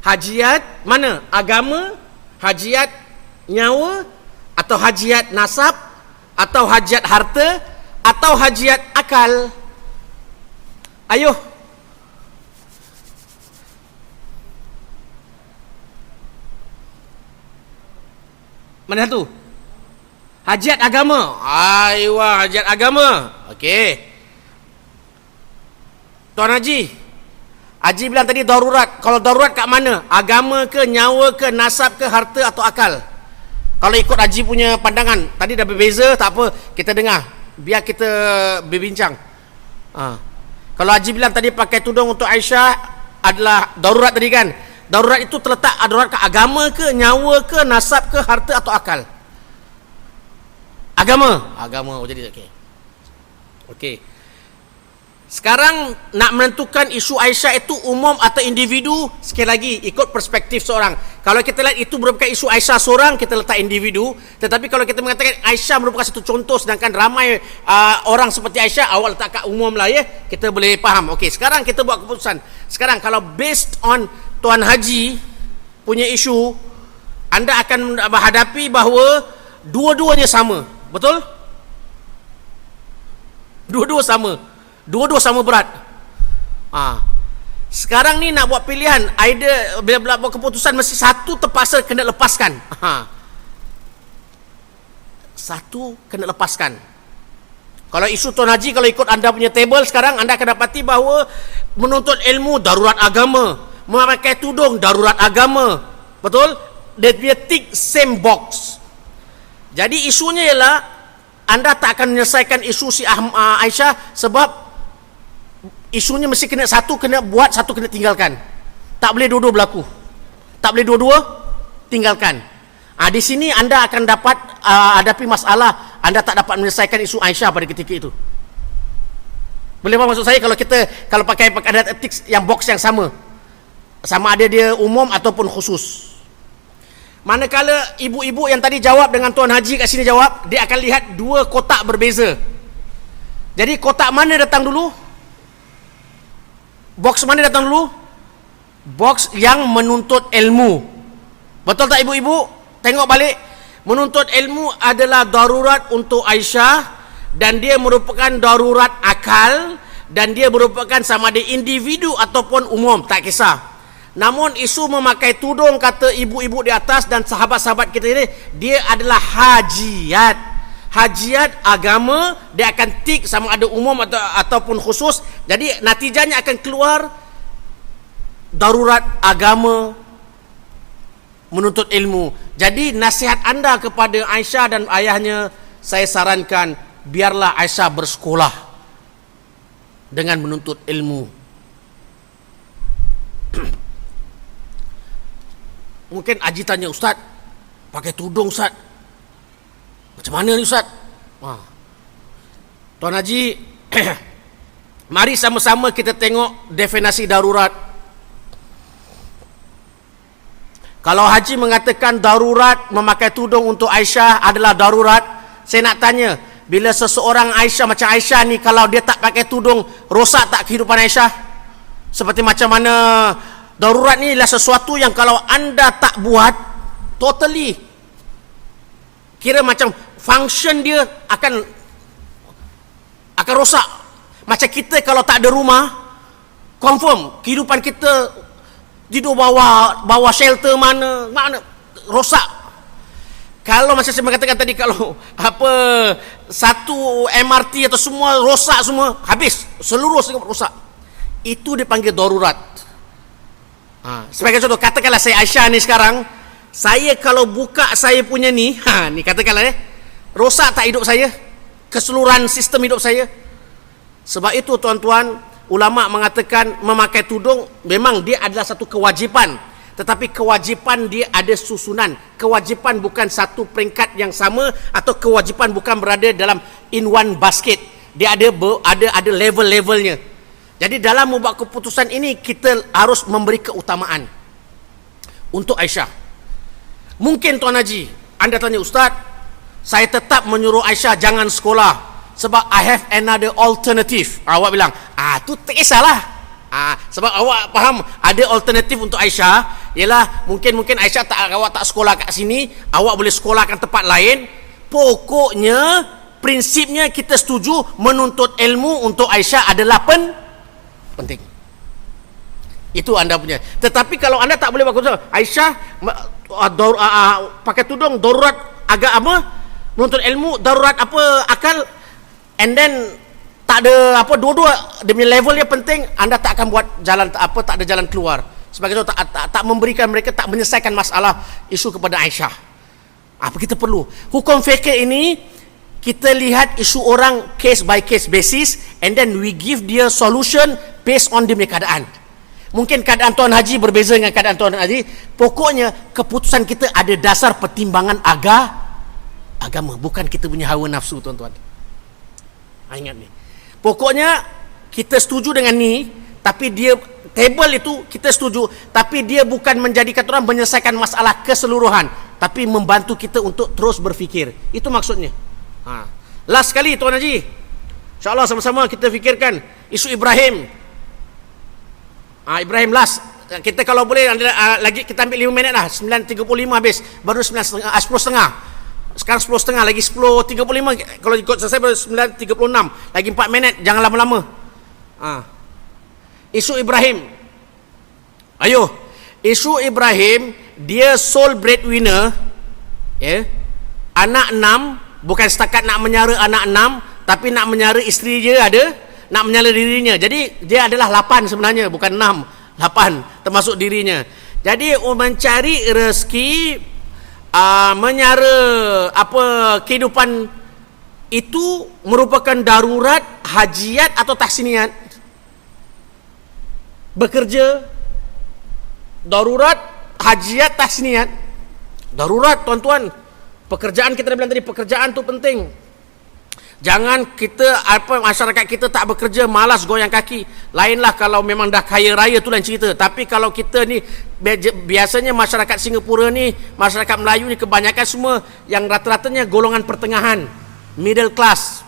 Hajiat mana? Agama, hajiat nyawa, atau hajiat nasab, atau hajiat harta, atau hajiat akal. Ayuh. Mana satu? Hajiat agama. Aywa, hajiat agama. Okey. Tuan Haji, Haji bilang tadi darurat. Kalau darurat kat mana? Agama ke, nyawa ke, nasab ke, harta atau akal? Kalau ikut Haji punya pandangan, tadi dah berbeza, tak apa, kita dengar. Biar kita berbincang. Kalau Haji bilang tadi pakai tudung untuk Aisyah adalah darurat tadi kan? Darurat itu terletak darurat ke agama ke, nyawa ke, nasab ke, harta atau akal? Agama. Jadi okey. Okey. Sekarang nak menentukan isu Aisyah itu umum atau individu, sekali lagi ikut perspektif seorang. Kalau kita lihat itu merupakan isu Aisyah seorang, kita letak individu. Tetapi kalau kita mengatakan Aisyah merupakan satu contoh, sedangkan ramai orang seperti Aisyah, awal letak kat umum lah ya, kita boleh faham. Okey, sekarang kita buat keputusan. Sekarang kalau based on Tuan Haji punya isu, anda akan menghadapi bahawa dua-duanya sama. Betul? Dua-dua sama berat. Sekarang ni nak buat pilihan, either bila buat keputusan mesti satu terpaksa kena lepaskan. Satu kena lepaskan. Kalau isu Tuan Haji, kalau ikut anda punya table sekarang, anda akan dapati bahawa menuntut ilmu darurat agama, memakai tudung darurat agama. Betul? Dia tick same box. Jadi isunya ialah anda tak akan menyelesaikan isu si Aisyah sebab isunya mesti kena satu kena buat, satu kena tinggalkan. Tak boleh dua-dua berlaku. Tak boleh dua-dua tinggalkan. Di sini anda akan dapat hadapi masalah, anda tak dapat menyelesaikan isu Aisyah pada ketika itu. Boleh faham maksud saya? Kalau pakai ada etik yang box yang sama. Sama ada dia umum ataupun khusus. Manakala ibu-ibu yang tadi jawab dengan Tuan Haji kat sini jawab, dia akan lihat dua kotak berbeza. Jadi kotak mana datang dulu? Box mana datang dulu? Box yang menuntut ilmu. Betul tak ibu-ibu? Tengok balik. Menuntut ilmu adalah darurat untuk Aisyah, dan dia merupakan darurat akal, dan dia merupakan sama ada individu ataupun umum, tak kisah. Namun isu memakai tudung, kata ibu-ibu di atas dan sahabat-sahabat kita ini, dia adalah hajiat. hajiat agama, dia akan tik sama ada umum ataupun khusus. Jadi natijanya akan keluar darurat agama menuntut ilmu. Jadi nasihat anda kepada Aisyah dan ayahnya, saya sarankan biarlah Aisyah bersekolah dengan menuntut ilmu. Mungkin Haji tanya, Ustaz, pakai tudung Ustaz, macam mana ni Ustaz? Tuan Haji, mari sama-sama kita tengok definisi darurat. Kalau Haji mengatakan darurat memakai tudung untuk Aisyah adalah darurat, saya nak tanya, bila seseorang Aisyah macam Aisyah ni, kalau dia tak pakai tudung, rosak tak kehidupan Aisyah? Seperti macam mana darurat ni adalah sesuatu yang kalau anda tak buat, totally kira macam function dia akan rosak. Macam kita kalau tak ada rumah, confirm kehidupan kita tidur bawah shelter mana rosak. Kalau macam saya mengatakan tadi, kalau satu MRT atau semua rosak, semua habis, seluruh Singapura rosak, itu dipanggil darurat. Sebagai contoh, katakanlah saya Aisyah ni sekarang, saya kalau buka saya punya ni, ni katakanlah rosak tak hidup saya, keseluruhan sistem hidup saya. Sebab itu tuan-tuan, ulama mengatakan memakai tudung memang dia adalah satu kewajipan, tetapi kewajipan dia ada susunan. Kewajipan bukan satu peringkat yang sama, atau kewajipan bukan berada dalam in one basket. Dia ada level-levelnya. Jadi dalam membuat keputusan ini, kita harus memberi keutamaan untuk Aisyah. Mungkin Tuan Haji, anda tanya, Ustaz, saya tetap menyuruh Aisyah jangan sekolah sebab I have another alternative. Awak bilang, tu tak kisahlah. Sebab awak faham ada alternatif untuk Aisyah, ialah mungkin Aisyah awak tak sekolah kat sini, awak boleh sekolah kat tempat lain. Pokoknya prinsipnya kita setuju menuntut ilmu untuk Aisyah adalah penting. Itu anda punya. Tetapi kalau anda tak boleh buat Aisyah pakai tudung darurat agama, menuntut ilmu darurat akal, and then tak ada dua-dua dia punya levelnya penting, anda tak akan buat jalan tak ada jalan keluar. Sebagai contoh, tak memberikan mereka, tak menyelesaikan masalah isu kepada Aisyah. Apa kita perlu hukum fikih ini, kita lihat isu orang case by case basis, and then we give dia solution based on dia punya keadaan. Mungkin keadaan Tuan Haji berbeza dengan keadaan Tuan Haji. Pokoknya keputusan kita ada dasar pertimbangan agama, bukan kita punya hawa nafsu, tuan-tuan. Ingat ni. Pokoknya kita setuju dengan ni, tapi dia table itu kita setuju, tapi dia bukan menjadikan orang menyelesaikan masalah keseluruhan, tapi membantu kita untuk terus berfikir. Itu maksudnya. Last sekali Tuan Haji, InsyaAllah sama-sama kita fikirkan isu Ibrahim. Ibrahim last. Kita kalau boleh lagi kita ambil 5 minit lah. 9.35 habis. Baru 10.30. Sekarang 10.30, lagi 10.35. Kalau ikut selesai baru 9.36. Lagi 4 minit, jangan lama-lama. Isu Ibrahim. Ayo. Isu Ibrahim, dia sole breadwinner. Anak 6, bukan setakat nak menyara anak 6, tapi nak menyara isteri dia ada, nak menyara dirinya. Jadi dia adalah 8 sebenarnya, bukan 6, 8 termasuk dirinya. Jadi mencari rezeki, menyara kehidupan itu merupakan darurat, hajiat atau tahsiniat. Bekerja darurat, hajiat, tahsiniat. Darurat, tuan-tuan. Pekerjaan, kita dah bilang tadi, pekerjaan tu penting. Jangan kita masyarakat kita tak bekerja, malas goyang kaki. Lainlah kalau memang dah kaya raya, tu lain cerita. Tapi kalau kita ni, biasanya masyarakat Singapura ni, masyarakat Melayu ni, kebanyakan semua yang rata-ratanya golongan pertengahan, middle class.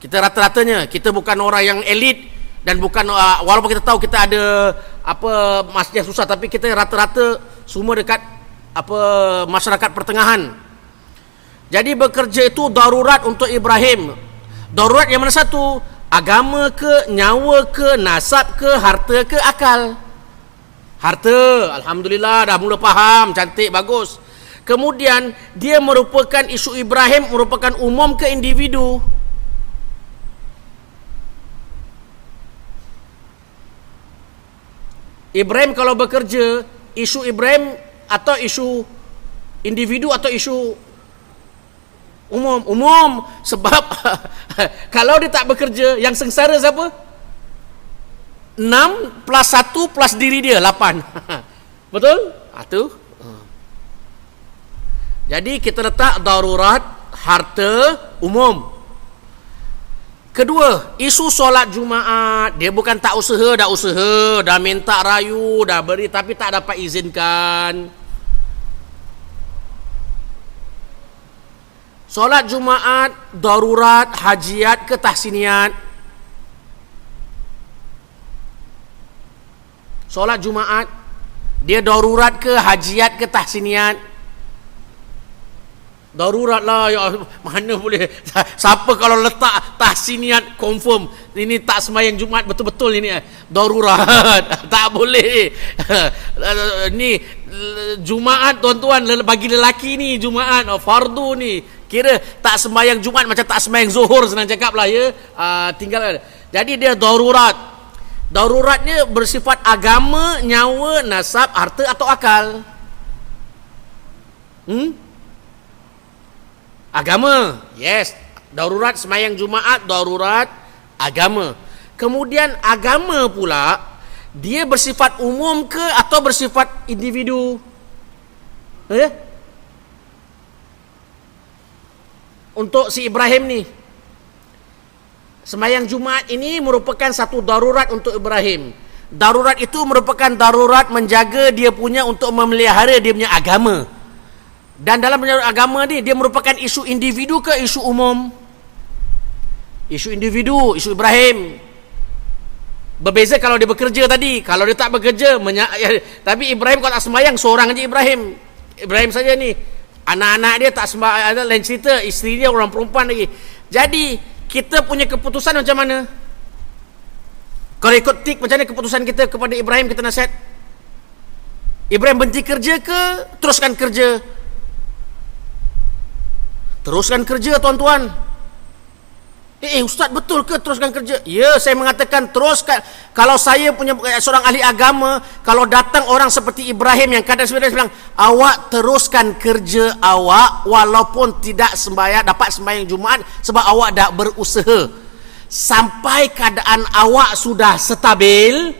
Kita rata-ratanya, kita bukan orang yang elit, dan bukan, walaupun kita tahu kita ada masjid yang susah, tapi kita rata-rata semua dekat masyarakat pertengahan. Jadi bekerja itu darurat untuk Ibrahim. Darurat yang mana satu? Agama ke, nyawa ke, nasab ke, harta ke, akal? Harta, alhamdulillah dah mula faham, cantik, bagus. Kemudian dia merupakan isu Ibrahim merupakan umum ke individu. Ibrahim kalau bekerja, isu Ibrahim atau isu individu atau isu umum? Umum. Sebab kalau dia tak bekerja, yang sengsara siapa? 6 plus 1 plus diri dia 8. Betul? Itu. Jadi kita letak darurat harta umum. Kedua, isu solat Jumaat. Dia bukan tak usaha, dah minta rayu, dah beri tapi tak dapat izinkan. Solat Jumaat, darurat, hajiat ke tahsiniat. Solat Jumaat, dia darurat ke hajiat ke tahsiniat? Darurat lah, ya, mana boleh. Siapa kalau letak tahsiniat confirm ini tak sembahyang Jumaat betul-betul ini darurat. Tak boleh. Ni Jumaat tuan-tuan, bagi lelaki ni Jumaat fardu ni. Kira tak sembahyang Jumaat macam tak sembahyang Zuhur, senang cakap lah ya. Tinggal. Jadi dia darurat. Daruratnya bersifat agama, nyawa, nasab, harta atau akal. Agama, yes. Darurat sembahyang Jumaat, darurat agama. Kemudian agama pula, dia bersifat umum ke atau bersifat individu? Untuk si Ibrahim ni, sembahyang Jumaat ini merupakan satu darurat untuk Ibrahim. Darurat itu merupakan darurat menjaga dia punya untuk memelihara dia punya agama. Dan dalam agama ni, dia merupakan isu individu ke isu umum? Isu individu, isu Ibrahim. Berbeza kalau dia bekerja tadi. Kalau dia tak bekerja, tapi Ibrahim kalau tak sembahyang, seorang aja Ibrahim. Ibrahim saja ni. Anak-anak dia tak sembahyang, ada lain cerita, isteri dia orang perempuan lagi. Jadi, kita punya keputusan macam mana? Kalau ikut tik, macam mana keputusan kita kepada Ibrahim, kita nasihat? Ibrahim berhenti kerja ke teruskan kerja? Teruskan kerja tuan-tuan. Ustaz betul ke teruskan kerja? Ya, saya mengatakan teruskan. Kalau saya punya seorang ahli agama, kalau datang orang seperti Ibrahim yang kadang sebenarnya bilang, awak teruskan kerja awak walaupun tidak dapat sembahyang Jumaat sebab awak dah berusaha. Sampai keadaan awak sudah stabil,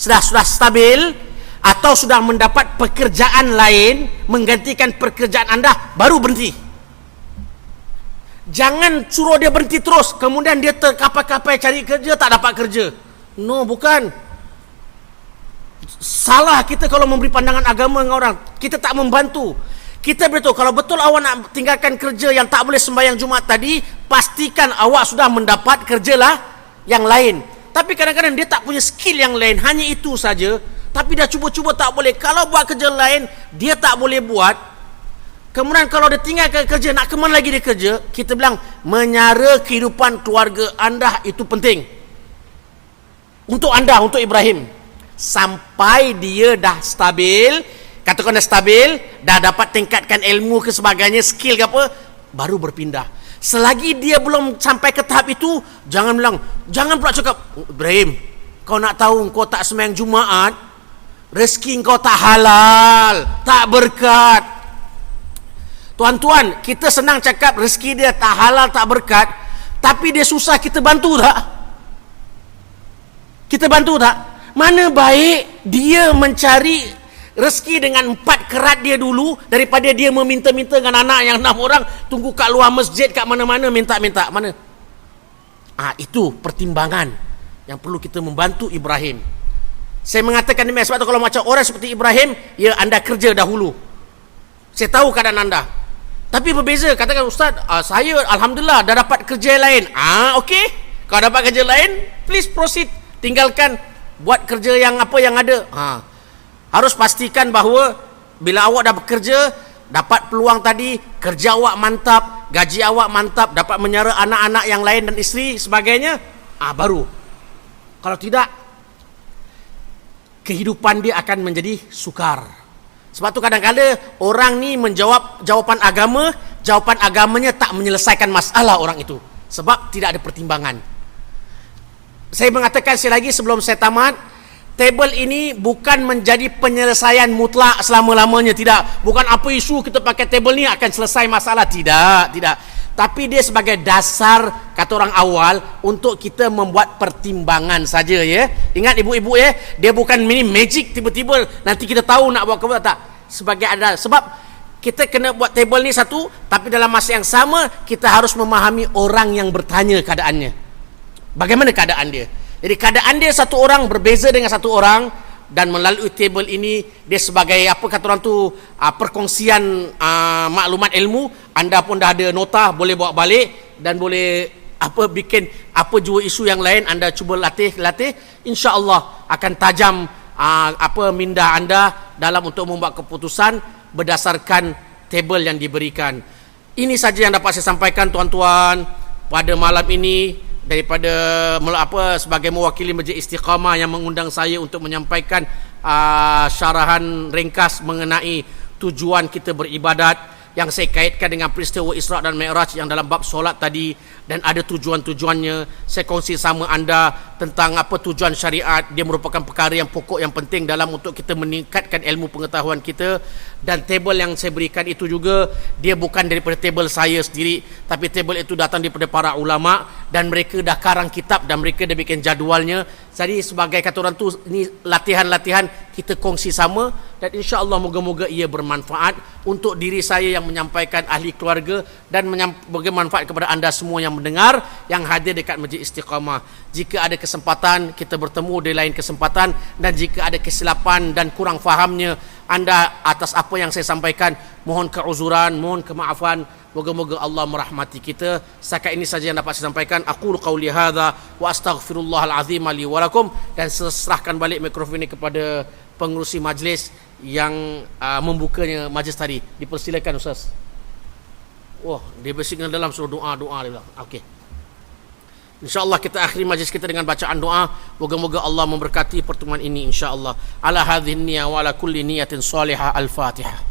sudah stabil atau sudah mendapat pekerjaan lain menggantikan pekerjaan anda, baru berhenti. Jangan suruh dia berhenti terus, kemudian dia terkapai-kapai cari kerja, tak dapat kerja. No, bukan. Salah kita kalau memberi pandangan agama dengan orang. Kita tak membantu. Kita beritahu, kalau betul awak nak tinggalkan kerja yang tak boleh sembahyang Jumaat tadi, pastikan awak sudah mendapat kerjalah yang lain. Tapi kadang-kadang dia tak punya skill yang lain, hanya itu saja. Tapi dah cuba-cuba tak boleh. Kalau buat kerja lain, dia tak boleh buat. Kemudian kalau dia tinggalkan kerja, nak ke mana lagi dia kerja? Kita bilang, menyara kehidupan keluarga anda itu penting. Untuk anda, untuk Ibrahim. Sampai dia dah stabil, katakan dah stabil, dah dapat tingkatkan ilmu ke sebagainya, skill ke apa, baru berpindah. Selagi dia belum sampai ke tahap itu, jangan pula cakap, Ibrahim, kau nak tahu kau tak sembahyang Jumaat, rezeki kau tak halal, tak berkat. Tuan-tuan, kita senang cakap rezeki dia tak halal, tak berkat, tapi dia susah, kita bantu tak? Kita bantu tak? Mana baik dia mencari rezeki dengan 4 kerat dia dulu, daripada dia meminta-minta dengan anak yang 6 orang, tunggu kat luar masjid, kat mana-mana, minta-minta. Mana? Itu pertimbangan yang perlu kita membantu Ibrahim. Saya mengatakan demikian sebab tu, kalau macam orang seperti Ibrahim, ya anda kerja dahulu. Saya tahu keadaan anda. Tapi berbeza, katakan Ustaz, saya Alhamdulillah dah dapat kerja lain. Okey, kalau dapat kerja lain, please proceed. Tinggalkan, buat kerja yang apa yang ada. Harus pastikan bahawa bila awak dah bekerja, dapat peluang tadi, kerja awak mantap, gaji awak mantap, dapat menyara anak-anak yang lain dan isteri sebagainya, baru. Kalau tidak, kehidupan dia akan menjadi sukar. Sebab tu kadang-kadang orang ni menjawab jawapan agama, jawapan agamanya tak menyelesaikan masalah orang itu. Sebab tidak ada pertimbangan. Saya mengatakan sekali lagi sebelum saya tamat, table ini bukan menjadi penyelesaian mutlak selama-lamanya, tidak. Bukan apa isu kita pakai table ni akan selesai masalah, tidak. Tapi dia sebagai dasar, kata orang awal, untuk kita membuat pertimbangan saja, ya. Ingat ibu-ibu, ya, dia bukan mini magic tiba-tiba nanti kita tahu nak buat apa, tak. Sebagai ada sebab kita kena buat table ni satu, tapi dalam masa yang sama kita harus memahami orang yang bertanya keadaannya. Bagaimana keadaan dia? Jadi keadaan dia satu orang berbeza dengan satu orang, dan melalui table ini dia sebagai apa kata orang tu, perkongsian maklumat ilmu. Anda pun dah ada nota, boleh bawa balik dan boleh bikin jua isu yang lain, anda cuba latih. Insya-Allah akan tajam minda anda dalam untuk membuat keputusan berdasarkan table yang diberikan. Ini saja yang dapat saya sampaikan tuan-tuan pada malam ini, daripada sebagai mewakili Majlis Istiqamah yang mengundang saya untuk menyampaikan syarahan ringkas mengenai tujuan kita beribadat, yang saya kaitkan dengan peristiwa Isra' dan Mi'raj yang dalam bab solat tadi, dan ada tujuan-tujuannya. Saya kongsi sama anda tentang apa tujuan syariat. Dia merupakan perkara yang pokok, yang penting dalam untuk kita meningkatkan ilmu pengetahuan kita. Dan table yang saya berikan itu juga, dia bukan daripada table saya sendiri, tapi table itu datang daripada para ulama, dan mereka dah karang kitab dan mereka dah bikin jadualnya. Jadi sebagai kata orang tu, ini latihan-latihan kita kongsi sama, dan insya-Allah moga-moga ia bermanfaat untuk diri saya yang menyampaikan, ahli keluarga, dan bermanfaat kepada anda semua yang mendengar, yang hadir dekat Majlis Istiqamah. Jika ada kesempatan kita bertemu di lain kesempatan, dan jika ada kesilapan dan kurang fahamnya anda atas apa yang saya sampaikan, mohon keuzuran, mohon kemaafan. Moga-moga Allah merahmati kita. Setakat ini saja yang dapat saya sampaikan. Aqulu qauli hadza wa astaghfirullahal azim li wa lakum, dan serahkan balik mikrofon ini kepada pengerusi majlis yang membukanya majlis tadi. Dipersilakan Ustaz. Wah, dia bersignal dalam suruh doa dia bilang. Okey. InsyaAllah kita akhiri majlis kita dengan bacaan doa. Moga-moga Allah memberkati pertemuan ini insyaAllah. Ala hadhihi niyah wa ala kulli niyatin salihah. Al-Fatihah.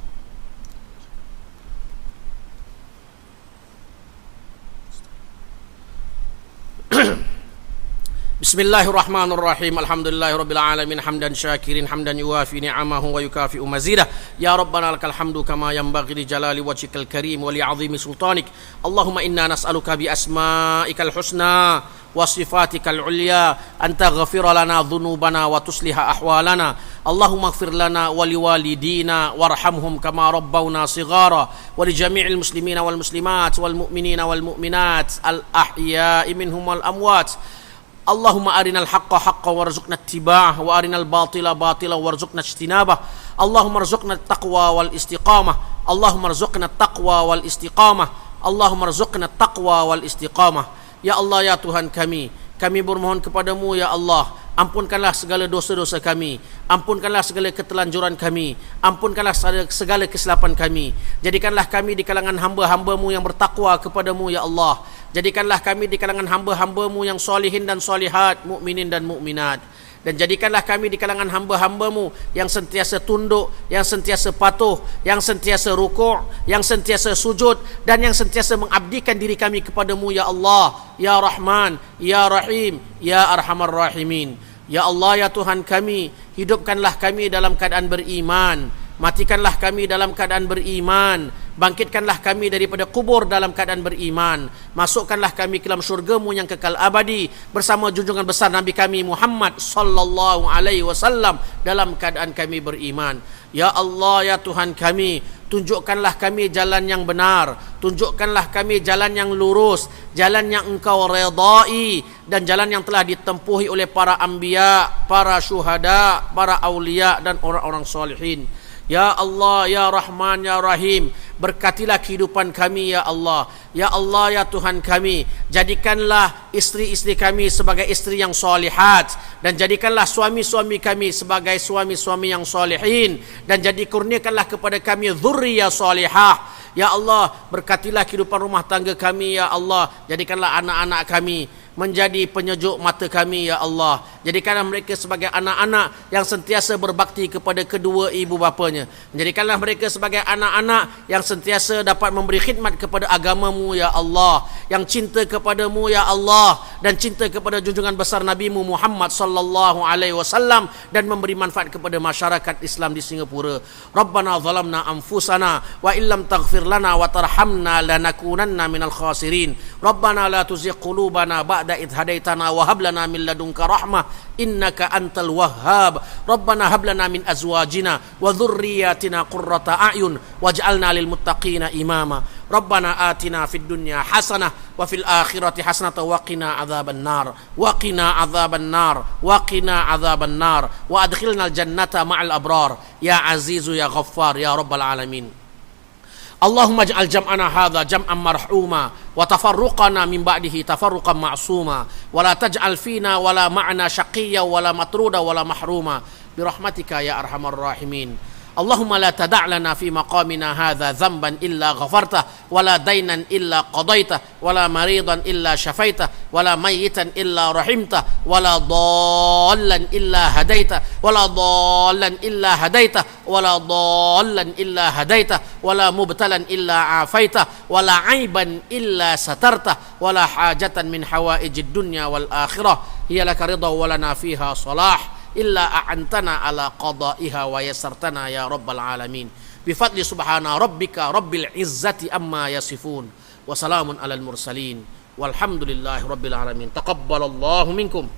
Bismillahirrahmanirrahim. Alhamdulillahirabbil alamin, hamdan syakirin, hamdan yuwafi ni'amahu wa yukafi'u mazidah. Ya rabbana lakal hamdu kama yanbaghi li jalali wajhikal karim wa li 'azimi sultanik. Allahumma inna nas'aluka bi asma'ikal husna wa sifatikal ulya an taghfira lana dhunubana wa tusliha ahwalana. Allahumma ighfir lana wa liwalidina warhamhum kama rabbawna shighara, wa li jami'il muslimina wal muslimat wal mu'minina wal mu'minat al ahya'i minhum wal amwat. Allahumma arinal haqqa haqqan warzuqna ittiba'ah, wa arinal batila batila warzuqna ijtinabah. Allahumma arzuqna taqwa wal istiqamah. Allahumma arzuqna taqwa wal istiqamah. Allahumma arzuqna taqwa wal istiqamah. Ya Allah, ya Tuhan kami bermohon kepadamu ya Allah, ampunkanlah segala dosa-dosa kami, ampunkanlah segala ketelanjuran kami, ampunkanlah segala kesilapan kami. Jadikanlah kami di kalangan hamba-hambamu yang bertakwa kepadamu ya Allah. Jadikanlah kami di kalangan hamba-hambamu yang solihin dan solihat, mukminin dan mukminat. Dan jadikanlah kami di kalangan hamba-hambamu yang sentiasa tunduk, yang sentiasa patuh, yang sentiasa rukuk, yang sentiasa sujud, dan yang sentiasa mengabdikan diri kami kepadamu ya Allah, ya Rahman, ya Rahim, ya Arhamar Rahimin. Ya Allah, ya Tuhan kami, hidupkanlah kami dalam keadaan beriman, matikanlah kami dalam keadaan beriman, bangkitkanlah kami daripada kubur dalam keadaan beriman, masukkanlah kami ke dalam syurga-Mu yang kekal abadi bersama junjungan besar Nabi kami Muhammad sallallahu alaihi wasallam dalam keadaan kami beriman. Ya Allah, ya Tuhan kami, tunjukkanlah kami jalan yang benar, tunjukkanlah kami jalan yang lurus, jalan yang Engkau redai, dan jalan yang telah ditempuhi oleh para anbiya, para syuhada, para aulia, dan orang-orang salihin. Ya Allah, ya Rahman, ya Rahim, berkatilah kehidupan kami ya Allah. Ya Allah, ya Tuhan kami, jadikanlah isteri-isteri kami sebagai isteri yang solihat, dan jadikanlah suami-suami kami sebagai suami-suami yang solihin, dan kurniakanlah kepada kami dzurriyyah solihah. Ya Allah, berkatilah kehidupan rumah tangga kami ya Allah. Jadikanlah anak-anak kami menjadi penyejuk mata kami ya Allah. Jadikanlah mereka sebagai anak-anak yang sentiasa berbakti kepada kedua ibu bapanya. Jadikanlah mereka sebagai anak-anak yang sentiasa dapat memberi khidmat kepada agamamu ya Allah, yang cinta kepadamu ya Allah, dan cinta kepada junjungan besar Nabi-Mu Muhammad sallallahu alaihi wasallam, dan memberi manfaat kepada masyarakat Islam di Singapura. Rabbana zalamna anfusana wa illam taghfir lana wa tarhamna lanakunanna minal khasirin. Rabbana la tuzigh qulubana ba'da idh hadaitana wa hab lana min ladunka rahmah innaka antal wahhab. Rabbana hab lana min azwajina wa dhurriyyatina qurrata a'yun waj'alna lil muttaqina imama. Rabbana atina fid dunya hasanah wa fil akhirati hasanah wa qina adzaban nar wa qina adzaban nar wa qina adzaban nar wa adkhilna al jannata ma'al abrar ya azizu ya ghaffar ya rabbal alamin. Allahumma ij'al jam'ana hadha jam'an marhuma wa tafarruqana min ba'dihi tafarruqan ma'suma wa la taj'al fina wa la ma'na shaqiyya wa la matruda wa la mahruma bi rahmatika ya arhamar rahimin. Allahumma la tada' lana fi maqamina hadha dhanban illa ghafartah wa la daynan illa qadaitah wa la maridan illa syafaitah wa la mayyitan illa rahimtah wa la dhallan illa hadaitah wa la dhallan illa hadaitah wa la dhallan illa hadaitah wa la mubtalan illa afaitah wa la aiban illa satartah wa la hajatan min hawaijid dunya wal akhirah hiya laka ridha wa lana fiha salah illa a'antana ala qada'iha wa yassartana ya rabbal alamin. Bifadli subhana rabbika rabbil izzati amma yasifun wa salamun alal mursalin walhamdulillahi rabbil alamin. Taqabbalallahu minkum.